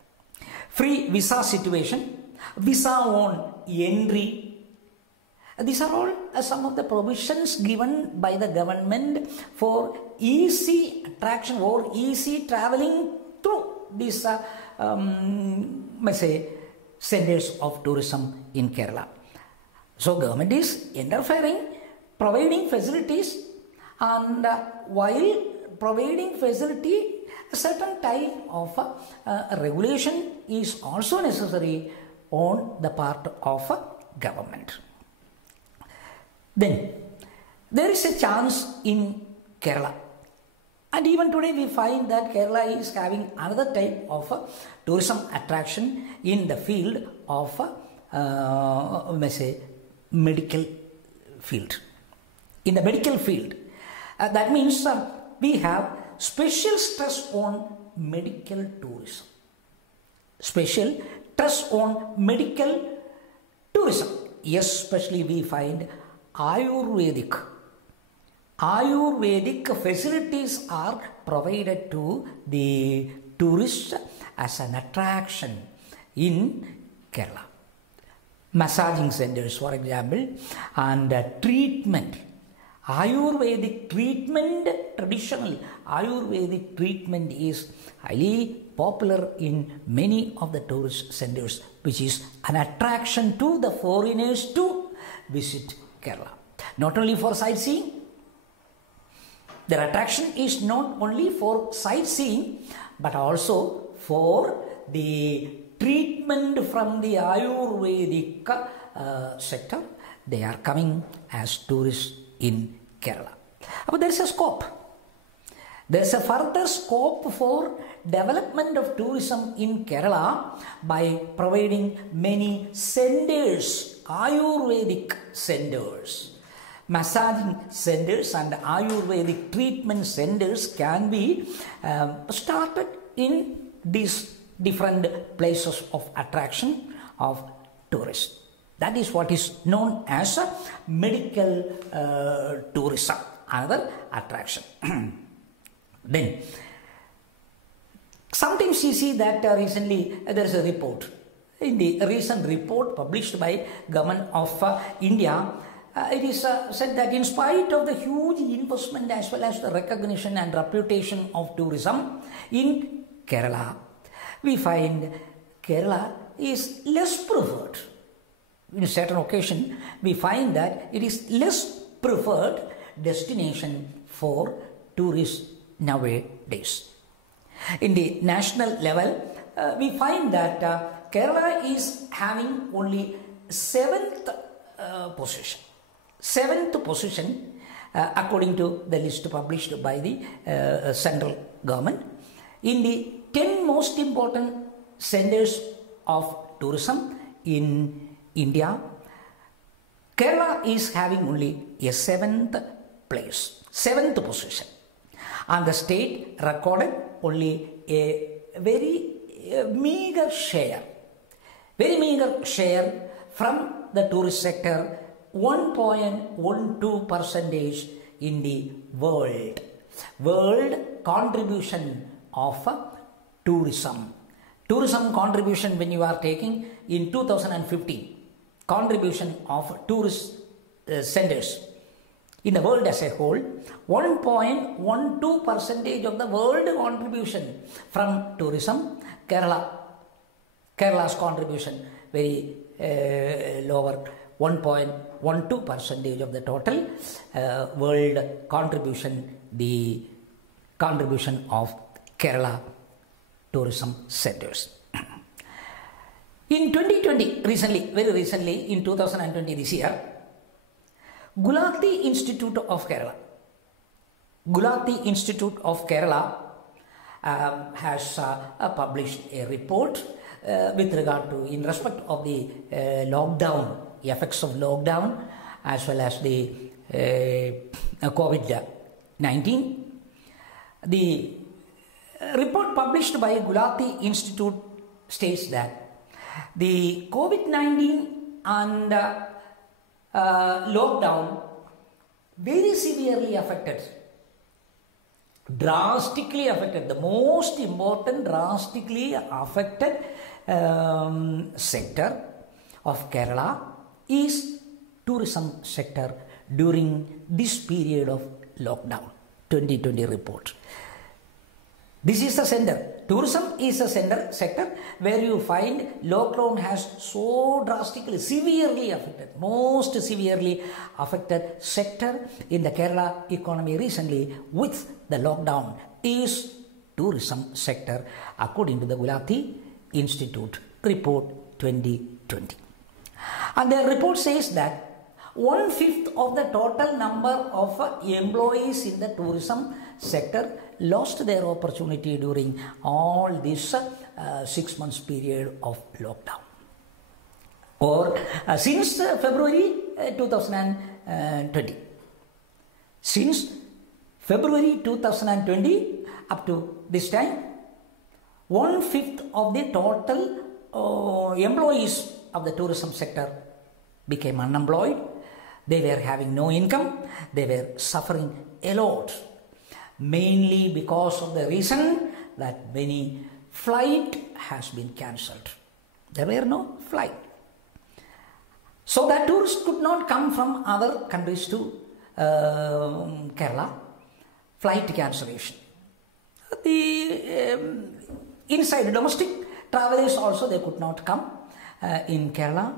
Free visa situation, visa on entry. These are all some of the provisions given by the government for easy attraction or easy traveling through these centers of tourism in Kerala. So government is interfering, providing facilities, and while providing facility, a certain type of regulation is also necessary on the part of government. Then there is a chance in Kerala, and even today we find that Kerala is having another type of tourism attraction in the field of medical field. In the medical field, that means we have special stress on medical tourism. Special stress on medical tourism. Especially we find Ayurvedic facilities are provided to the tourists as an attraction in Kerala. Massaging centers, for example, and treatment. Ayurvedic treatment, traditional Ayurvedic treatment is highly popular in many of the tourist centers, which is an attraction to the foreigners to visit Kerala. Not only for sightseeing, their attraction is not only for sightseeing, but also for the treatment from the Ayurvedic sector. They are coming as tourists in Kerala. But there is a scope. There is a further scope for development of tourism in Kerala by providing many centers, Ayurvedic centers. Massaging centers and Ayurvedic treatment centers can be started in these different places of attraction of tourists. That is what is known as medical tourism, another attraction. Then, sometimes you see that recently there is a report. In the recent report published by Government of India, it is said that in spite of the huge investment as well as the recognition and reputation of tourism in Kerala, we find Kerala is less preferred. In certain occasion, we find that it is less preferred destination for tourists nowadays. In the national level, we find that Kerala is having only 7th position. 7th position according to the list published by the central government. In the 10 most important centers of tourism in India, Kerala is having only a 7th place, 7th position. And the state recorded only a very meager share from the tourist sector, 1.12% in the world contribution of tourism. Tourism contribution, when you are taking in 2015, contribution of tourist centers in the world as a whole, 1.12% of the world contribution from tourism. Kerala's contribution very lower, 1.12% of the total world contribution, the contribution of Kerala tourism centers. In 2020, very recently, in 2020 this year, Gulati Institute of Kerala has published a report with regard to, in respect of the lockdown, the effects of lockdown as well as the COVID-19. The report published by Gulati Institute states that the COVID-19 and lockdown very severely affected, drastically affected, the most important drastically affected sector of Kerala is tourism sector during this period of lockdown. 2020 report. This is the center. Tourism is a sector where you find lockdown has so drastically, severely affected, most severely affected sector in the Kerala economy recently with the lockdown is tourism sector, according to the Gulati Institute report 2020. And the report says that 1/5 of the total number of employees in the tourism sector lost their opportunity during all this 6 months period of lockdown. Or since February 2020. Since February 2020 up to this time, 1/5 of the total employees of the tourism sector became unemployed. They were having no income. They were suffering a lot, mainly because of the reason that many flight has been cancelled. There were no flight. So that tourists could not come from other countries to Kerala. Flight cancellation. The inside domestic travelers also, they could not come in Kerala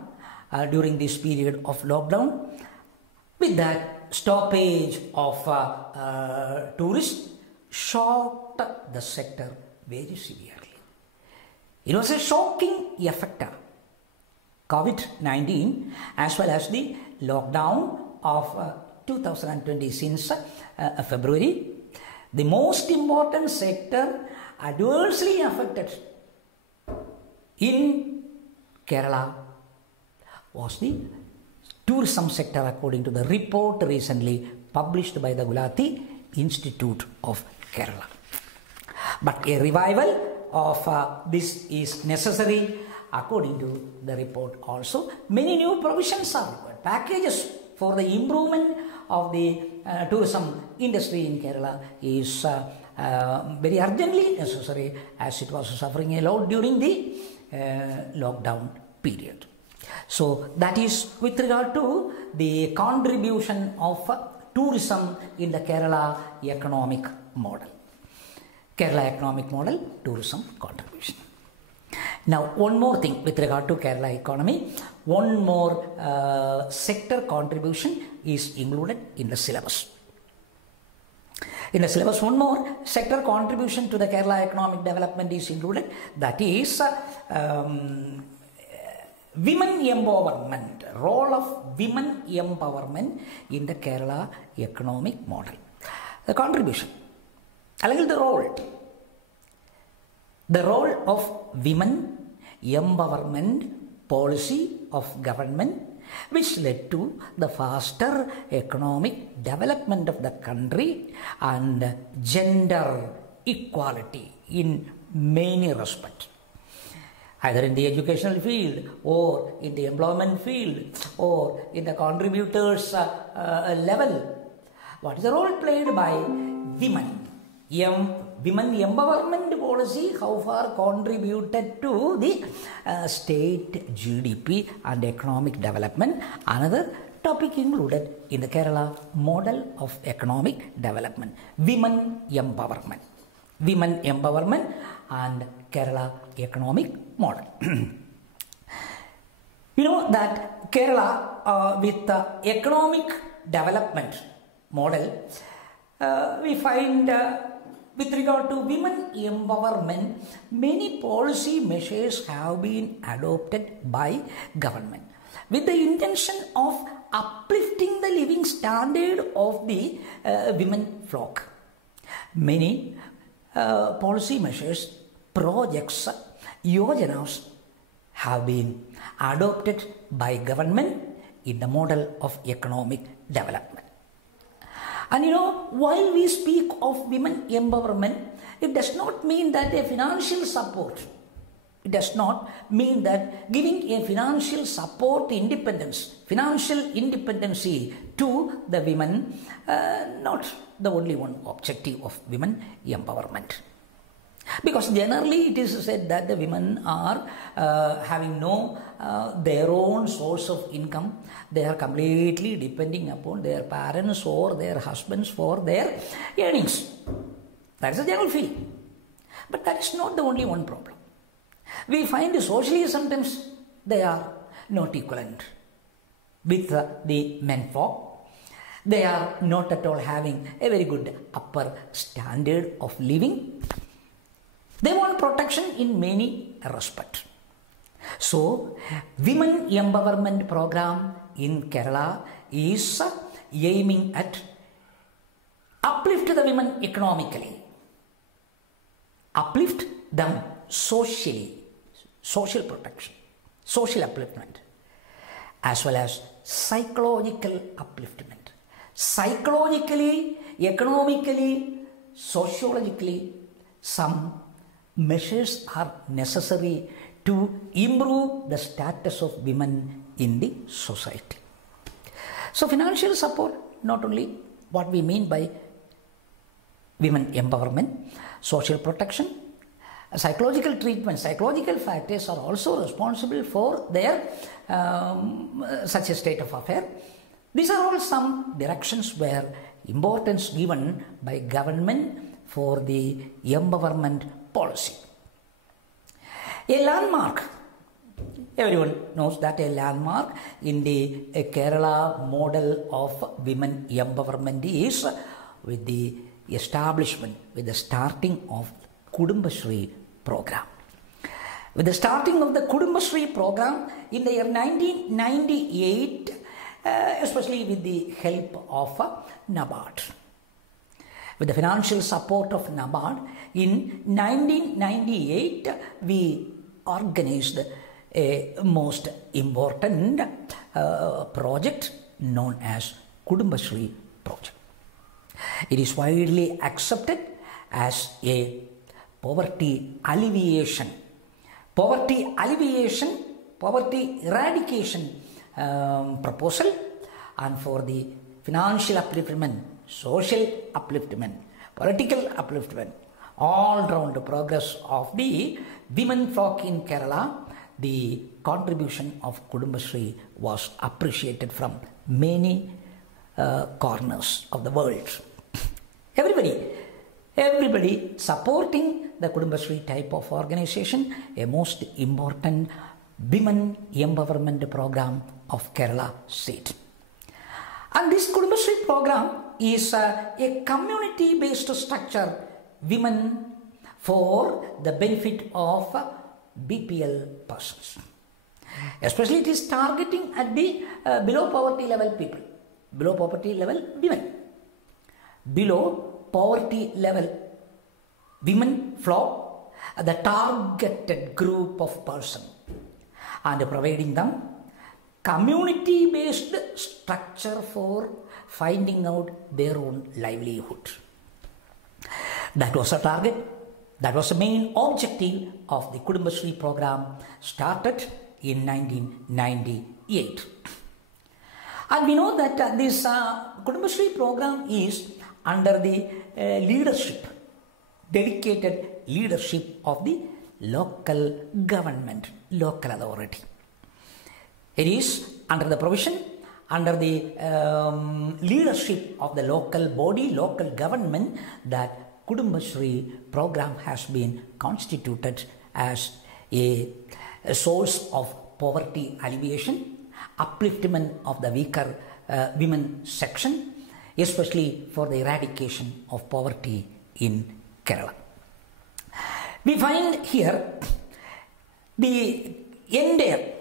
during this period of lockdown. With that, stoppage of tourists shocked the sector very severely. It was a shocking effect. COVID-19 as well as the lockdown of 2020 since February. The most important sector adversely affected in Kerala was the tourism sector, according to the report recently published by the Gulati Institute of Kerala. But a revival of this is necessary according to the report also, many new provisions are required. Packages for the improvement of the tourism industry in Kerala is very urgently necessary, as it was suffering a lot during the lockdown period. So that is with regard to the contribution of tourism in the Kerala economic model. Kerala economic model, tourism contribution. Now, one more thing with regard to Kerala economy, one more sector contribution is included in the syllabus. In the syllabus, one more sector contribution to the Kerala economic development is included. That is women empowerment, role of women empowerment in the Kerala economic model. The contribution, the role of women empowerment policy of government, which led to the faster economic development of the country and gender equality in many respects, either in the educational field or in the employment field or in the contributors level. What is the role played by women? Women empowerment policy, how far contributed to the state GDP and economic development? Another topic included in the Kerala model of economic development. Women empowerment. Women empowerment and Kerala economic model. You know that Kerala with the economic development model, we find with regard to women empowerment, many policy measures have been adopted by government with the intention of uplifting the living standard of the women flock. Many policy measures, projects, yojanas have been adopted by government in the model of economic development. And you know, while we speak of women empowerment, it does not mean that a financial support. It does not mean that giving a financial support financial independency to the women, not the only one objective of women empowerment. Because generally it is said that the women are having no their own source of income. They are completely depending upon their parents or their husbands for their earnings. That is a general feeling. But that is not the only one problem. We find socially sometimes they are not equivalent with the menfolk. They are not at all having a very good upper standard of living. They want protection in many respects. So, women empowerment program in Kerala is aiming at uplift the women economically, uplift them socially, social protection, social upliftment, as well as psychological upliftment. Psychologically, economically, sociologically, some measures are necessary to improve the status of women in the society. So financial support, not only what we mean by women empowerment, social protection, psychological treatment, psychological factors are also responsible for their such a state of affair. These are all some directions where importance given by government for the empowerment policy. A landmark, everyone knows that a landmark in the Kerala model of women empowerment is with the establishment, with the starting of Kudumbashree program. With the starting of the Kudumbashree program in the year 1998, especially with the help of NABARD. With the financial support of NABARD, in 1998, we organized a most important project known as Kudumbashree project. It is widely accepted as a poverty alleviation poverty alleviation, poverty eradication proposal, and for the financial upliftment, social upliftment, political upliftment, all-round progress of the women folk in Kerala, the contribution of Kudumbashree was appreciated from many corners of the world. Everybody supporting the Kudumbashree type of organization, a most important women empowerment program of Kerala state. And this Kudumbashree program is a community-based structure, women for the benefit of BPL persons. Especially it is targeting at the below poverty level people, below poverty level women. Below poverty level women flow the targeted group of person and providing them community-based structure for finding out their own livelihood. That was a target. That was the main objective of the Kudumbashree program started in 1998. And we know that this Kudumbashree program is under the leadership, dedicated leadership of the local government, local authority. It is under the provision, under the leadership of the local body, local government, that Kudumbashree program has been constituted as a source of poverty alleviation, upliftment of the weaker women section, especially for the eradication of poverty in Kerala. We find here the entire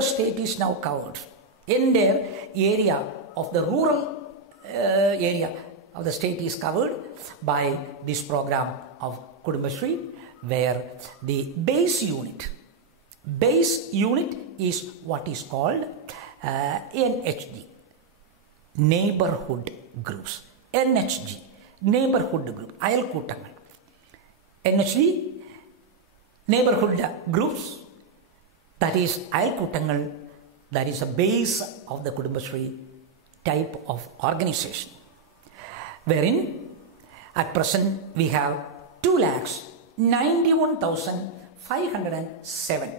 state is now covered. Entire area of the rural area of the state is covered by this program of Kudumbashree, where the base unit is what is called NHG, neighborhood groups. NHG, neighborhood group, Ayalkootangal. NHG, neighborhood groups, that is Ayalkootangal, that is a base of the Kudumbashree type of organization, wherein at present we have 2,91,507.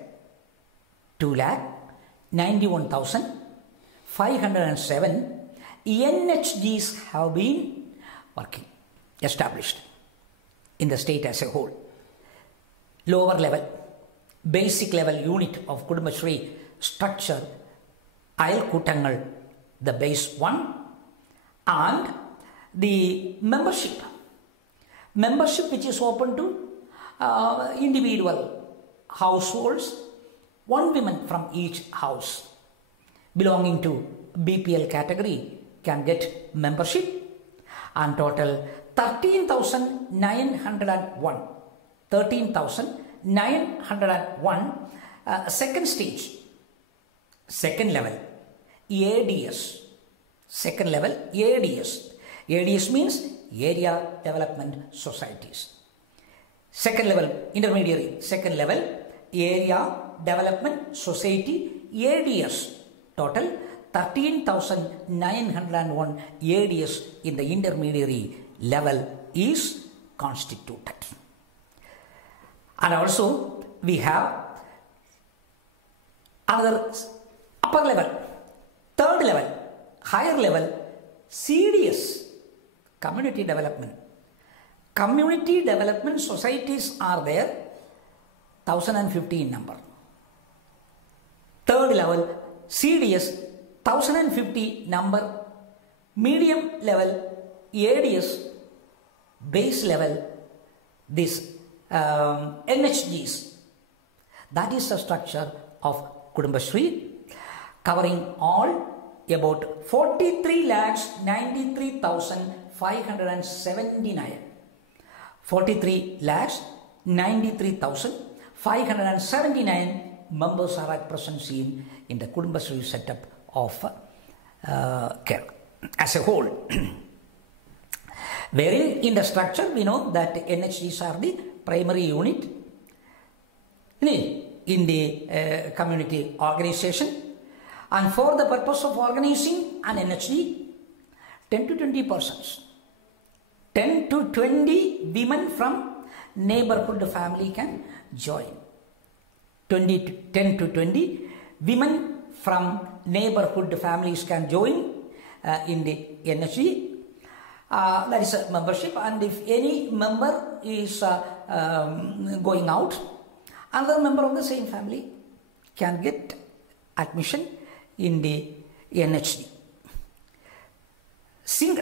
2,91,507 NHGs have been working, established in the state as a whole. Lower level, basic level unit of Kudumbashree structure, Ayalkootangal, the base one, and the membership which is open to individual households, one woman from each house belonging to BPL category can get membership, and total 13,901 second stage, second level ADS, second level ADS. ADS means Area Development Societies. Second level intermediary, second level Area Development Society ADS. Total 13,901 ADS in the intermediary level is constituted. And also we have another upper level, third level, higher level CDS, community development. Community development societies are there, 1,050 in number. Third level CDS, 1,050 number. Medium level ADS, base level this NHGs. That is the structure of Kudumbashree, covering all about 43,93,579. 43,93,579 members are at present seen in the Kudumbashree setup of Kerala as a whole. Wherein in the structure we know that NHGs are the primary unit, in the community organization. And for the purpose of organizing an NHD, 10 to 20 persons, 10 to 20 women from neighborhood family can join. 10 to 20 women from neighborhood families can join in the NHD. That is a membership, and if any member is going out, another member of the same family can get admission in the NHD.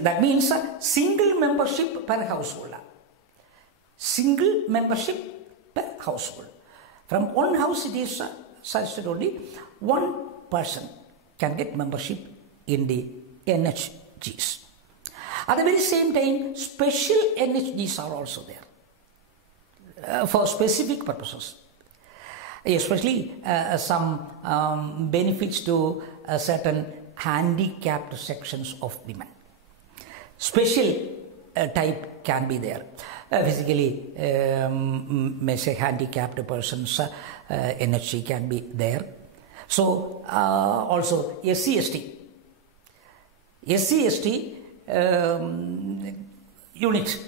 That means single membership per household. Single membership per household. From one house it is suggested only one person can get membership in the NHGs. At the very same time, special NHGs are also there for specific purposes. Especially some benefits to certain handicapped sections of women. Special type can be there. Physically, may say handicapped persons, NHG can be there. So also SC/ST. SC/ST unit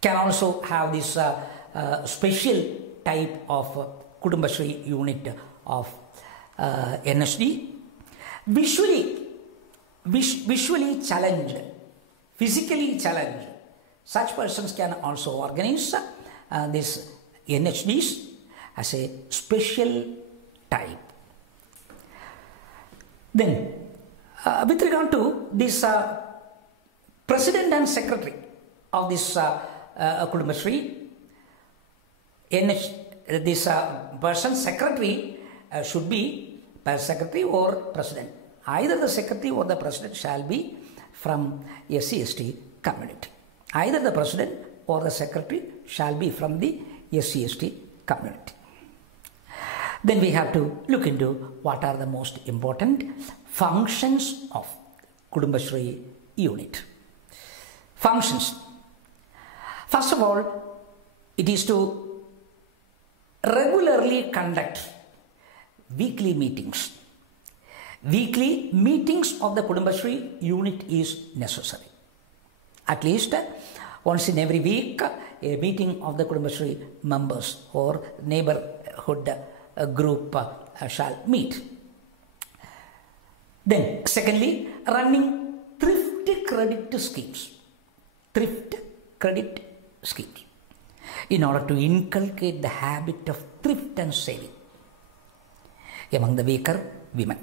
can also have this special type of Kudumbashree unit of NHD. Visually challenged, physically challenged, such persons can also organize this NHDs as a special type. Then, with regard to this president and secretary of this Kudumbashree, this person secretary should be secretary or president. Either the secretary or the president shall be from SC/ST community. Either the president or the secretary shall be from the SC/ST community. Then we have to look into what are the most important functions of Kudumbashree unit. Functions. First of all, it is to regularly conduct weekly meetings. Weekly meetings of the Kudumbashree unit is necessary. At least once in every week, a meeting of the Kudumbashree members or neighborhood group shall meet. Then, secondly, running thrift credit schemes. Thrift credit schemes. In order to inculcate the habit of thrift and saving among the weaker women.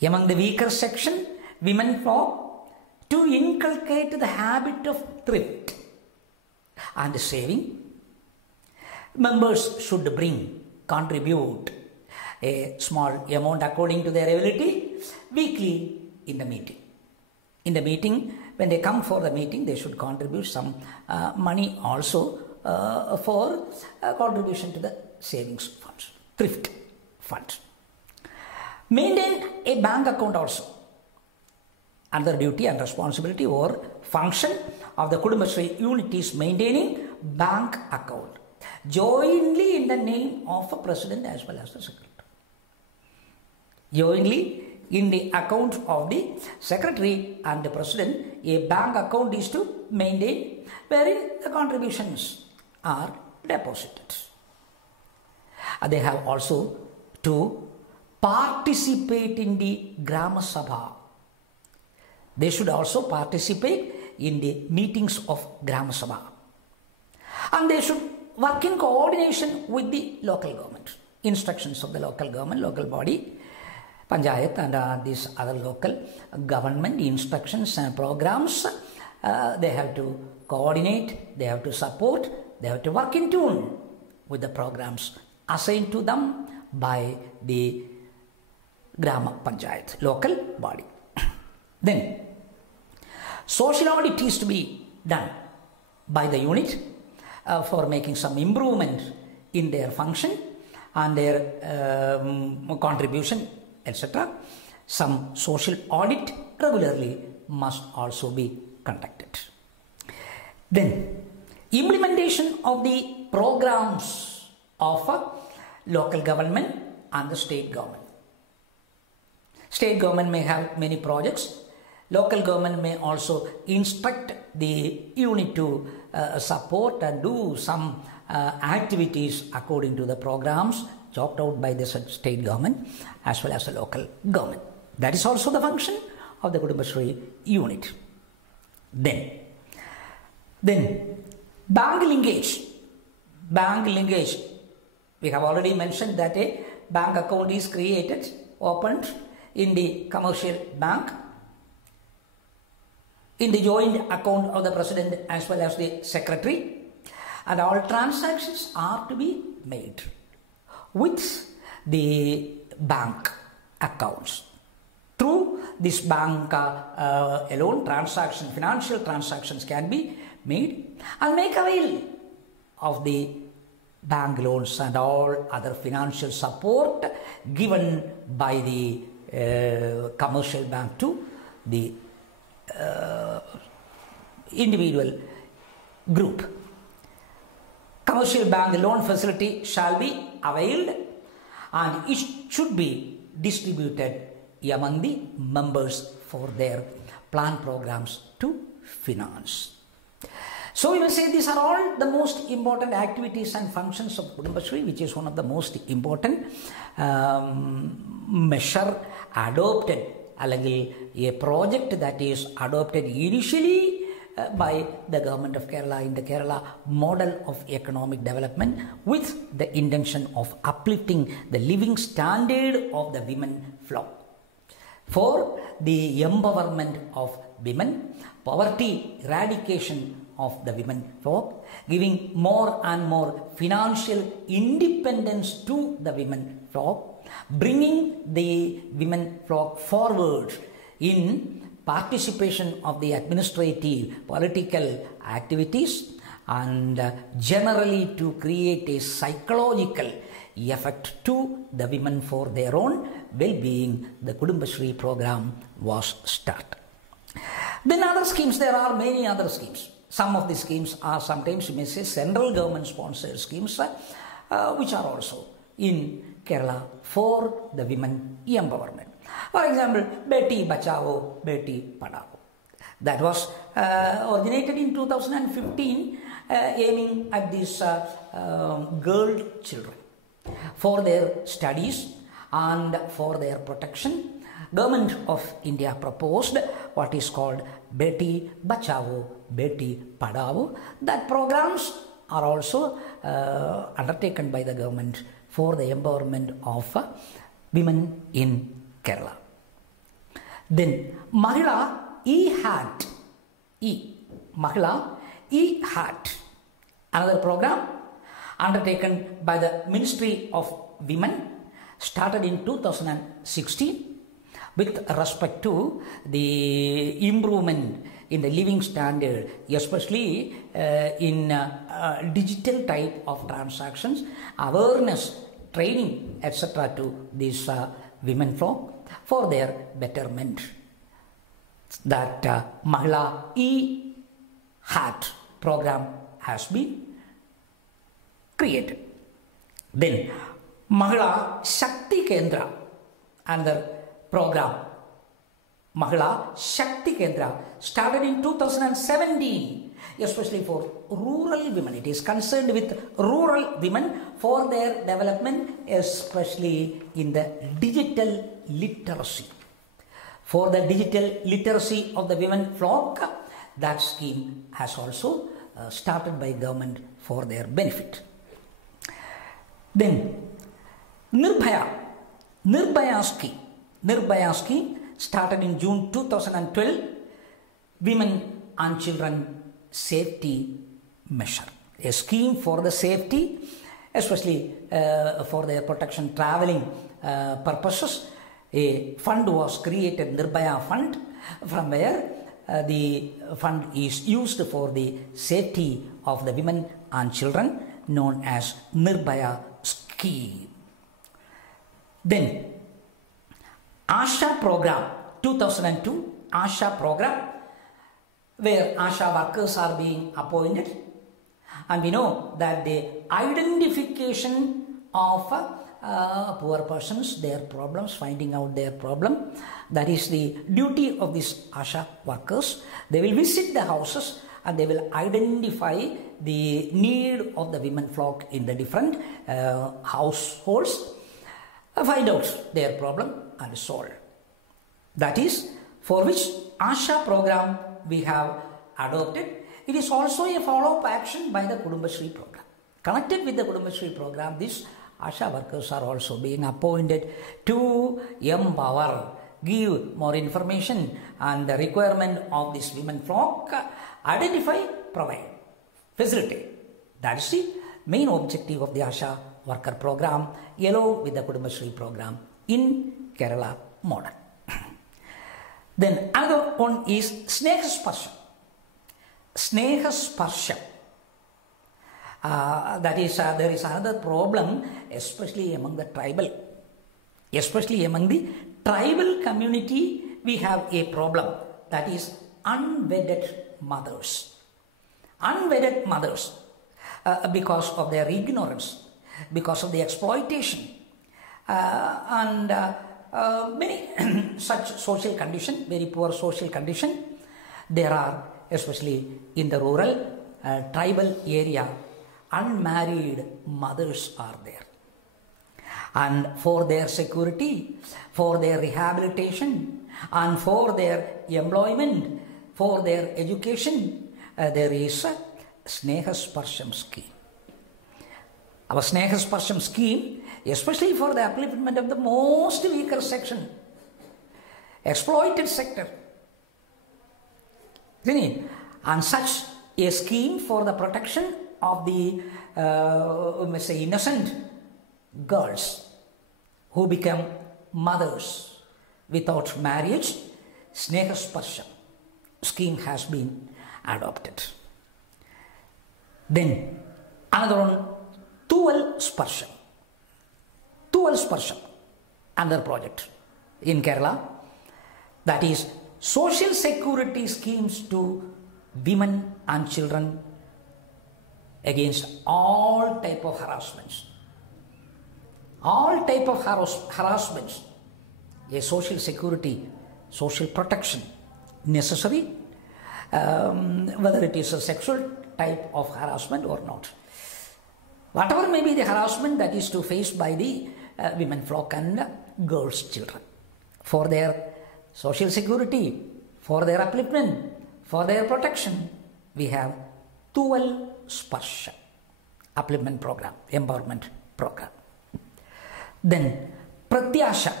Among the weaker section, women folk, to inculcate the habit of thrift and saving, members should contribute a small amount according to their ability weekly in the meeting. In the meeting, when they come for the meeting, they should contribute some money also for contribution to the savings funds, thrift funds. Maintain a bank account also. Another duty and responsibility or function of the Kudumbashree unit is maintaining bank account jointly in the name of a president as well as the secretary. Jointly in the account of the secretary and the president, a bank account is to maintain wherein the contributions are deposited. They have also to participate in the Grama Sabha. They should also participate in the meetings of Grama Sabha. And they should work in coordination with the local government. Instructions of the local government, local body, Panchayat and these other local government instructions and programs, they have to coordinate, they have to support, they have to work in tune with the programs assigned to them by the Grama Panchayat, local body. Then, social audit is to be done by the unit for making some improvement in their function and their contribution, etc. Some social audit regularly must also be conducted. Then, implementation of the programs of local government and the state government. State government may have many projects. Local government may also instruct the unit to support and do some activities according to the programs chalked out by the state government as well as the local government. That is also the function of the Kudumbashree unit. Then bank linkage. Bank linkage. We have already mentioned that a bank account is created, opened in the commercial bank, in the joint account of the president as well as the secretary, and all transactions are to be made with the bank accounts. Through this bank alone, financial transactions can be made and make avail of the bank loans and all other financial support given by the commercial bank to the individual group. Commercial bank loan facility shall be availed and it should be distributed among the members for their plan programs to finance. So we will say these are all the most important activities and functions of Kudumbashree, which is one of the most important measure adopted, a project that is adopted initially by the government of Kerala in the Kerala model of economic development with the intention of uplifting the living standard of the women flock. For the empowerment of women, poverty eradication of the women flock, giving more and more financial independence to the women flock, bringing the women flock forward in participation of the administrative, political activities, and generally to create a psychological effect to the women for their own well-being, the Kudumbashree program was started. Then other schemes, there are many other schemes. Some of the schemes are sometimes you may say central government sponsored schemes which are also in Kerala for the women empowerment. For example, Beti Bachao, Beti Padhao. That was originated in 2015 aiming at these girl children for their studies and for their protection. Government of India proposed what is called Beti Bachao, Beti Padhao. That programs are also undertaken by the government for the empowerment of women in Kerala. Then Mahila E-Hat, Mahila E-Hat, another program undertaken by the Ministry of Women, started in 2016 with respect to the improvement in the living standard, especially in digital type of transactions, awareness, training, etc. to these women flock for their betterment. That Mahila E-Hat program has been created. Then Mahila Shakti Kendra, another program, Mahila Shakti Kendra, started in 2017, especially for rural women. It is concerned with rural women for their development, especially in the digital literacy. For the digital literacy of the women flock, that scheme has also started by government for their benefit. Then Nirbhaya scheme started in June 2012, women and children safety measure, a scheme for the safety, especially for their protection traveling purposes. A fund was created, Nirbhaya fund, from where the fund is used for the safety of the women and children, known as Nirbhaya scheme. Then Asha program, 2002 Asha program, where Asha workers are being appointed And we know that the identification of poor persons, their problems, finding out their problem, that is the duty of these ASHA workers. They will visit the houses and they will identify the need of the women flock in the different households, find out their problem and solve. That is for which ASHA program we have adopted. It is also a follow-up action by the Kudumbashree program. Connected with the Kudumbashree program, these ASHA workers are also being appointed to empower, give more information and the requirement of this women flock, identify, provide, facilitate. That is the main objective of the ASHA worker program, along with the Kudumbashree program in Kerala model. Then another one is Snehasparsha. Snehasparsha. That is, there is another problem, especially among the tribal community. We have a problem, that is unwedded mothers. Unwedded mothers, because of their ignorance, because of the exploitation, and many such social condition, very poor social condition. There are, especially in the rural tribal area, unmarried mothers are there. And for their security, for their rehabilitation, and for their employment, for their education, there is a Snehasparsham scheme. Our Snehasparsham scheme, especially for the upliftment of the most weaker section, exploited sector. And such a scheme for the protection of the we may say innocent girls who become mothers without marriage, Snehasparsham scheme has been adopted. Then another one, Tuval Sparsham. Tuval Sparsham, another project in Kerala, that is social security schemes to women and children against all type of harassments. All type of harassments. A social security, social protection necessary, whether it is a sexual type of harassment or not. Whatever may be the harassment that is to face by the women flock and girls, children. For their social security, for their upliftment, for their protection, we have Tuval Sparsha upliftment program, empowerment program. Then Pratyasha,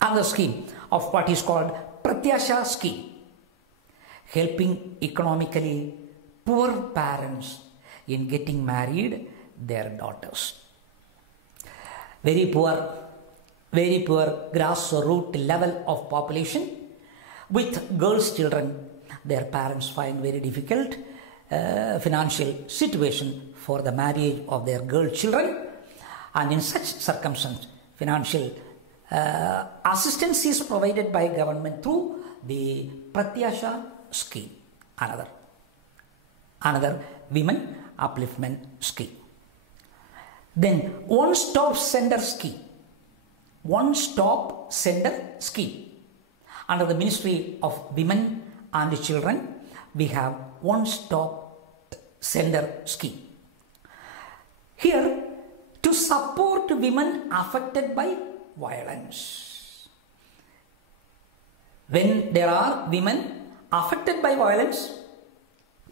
another scheme of what is called Pratyasha scheme, helping economically poor parents in getting married their daughters. Very poor grassroots level of population with girls' children, their parents find very difficult financial situation for the marriage of their girl children, and in such circumstance financial assistance is provided by government through the Pratyasha scheme, another women upliftment scheme. Then one-stop center scheme, one-stop center scheme. Under the Ministry of Women and Children, we have one-stop center scheme. Here, to support women affected by violence. When there are women affected by violence,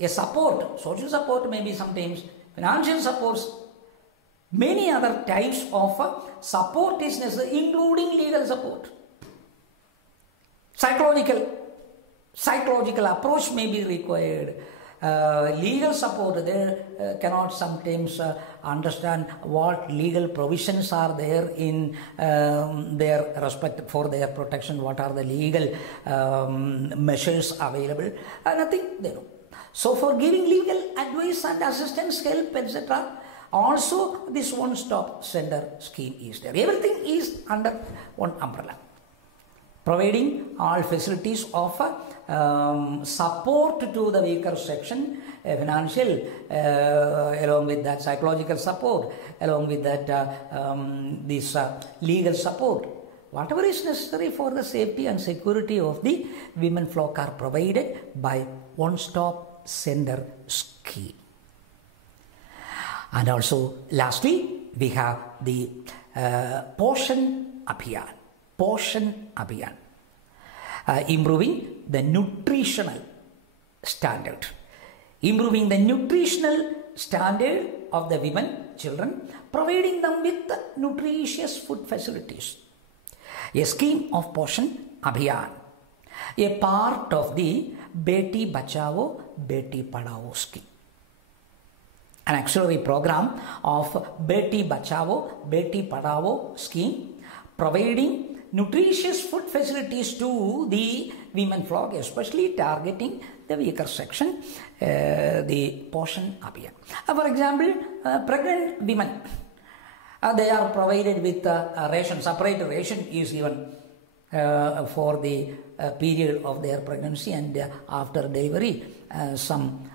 a support, social support, maybe sometimes financial supports, many other types of support is necessary, including legal support. Psychological approach may be required. Legal support, they cannot sometimes understand what legal provisions are there in their respect for their protection, what are the legal measures available, nothing they know. So for giving legal advice and assistance, help, etc., also this one-stop center scheme is there. Everything is under one umbrella. providing all facilities of support to the weaker section, financial, along with that psychological support, along with that this legal support. Whatever is necessary for the safety and security of the women flock are provided by one-stop center scheme. And also lastly, we have the Poshan Abhiyan. Poshan Abhiyan. Improving the nutritional standard. Improving the nutritional standard of the women, children, providing them with nutritious food facilities. A scheme of Poshan Abhiyan, a part of the Beti Bachao, Beti Padhao scheme. An auxiliary program of Beti Bachao, Beti Padhao scheme, providing nutritious food facilities to the women flock, especially targeting the weaker section, the Poshan Abhiyan. For example, pregnant women, they are provided with ration, separate ration is given for the period of their pregnancy, and after delivery some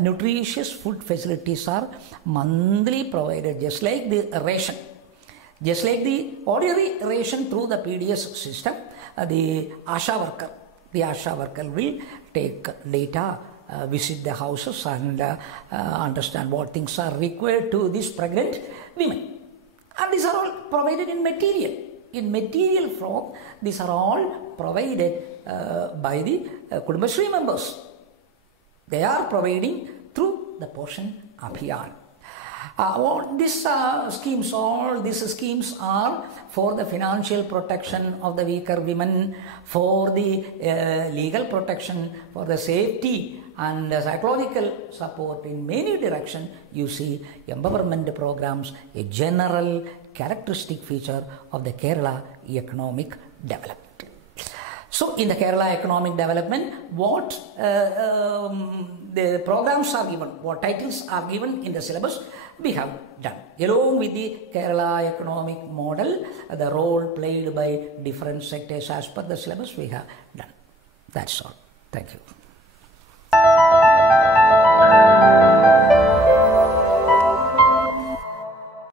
nutritious food facilities are monthly provided, just like the ration. Just like the ordinary ration through the PDS system, the ASHA worker will take data, visit the houses and understand what things are required to these pregnant women. And these are all provided in material. In material form, these are all provided by the Kudumbashree members. They are providing through the Poshan Abhiyan. All these schemes are for the financial protection of the weaker women, for the legal protection, for the safety and psychological support in many directions. You see, empowerment programs, a general characteristic feature of the Kerala economic development. So, in the Kerala economic development, what the programs are given, what titles are given in the syllabus, we have done. Along with the Kerala economic model, the role played by different sectors as per the syllabus, we have done. That's all. Thank you.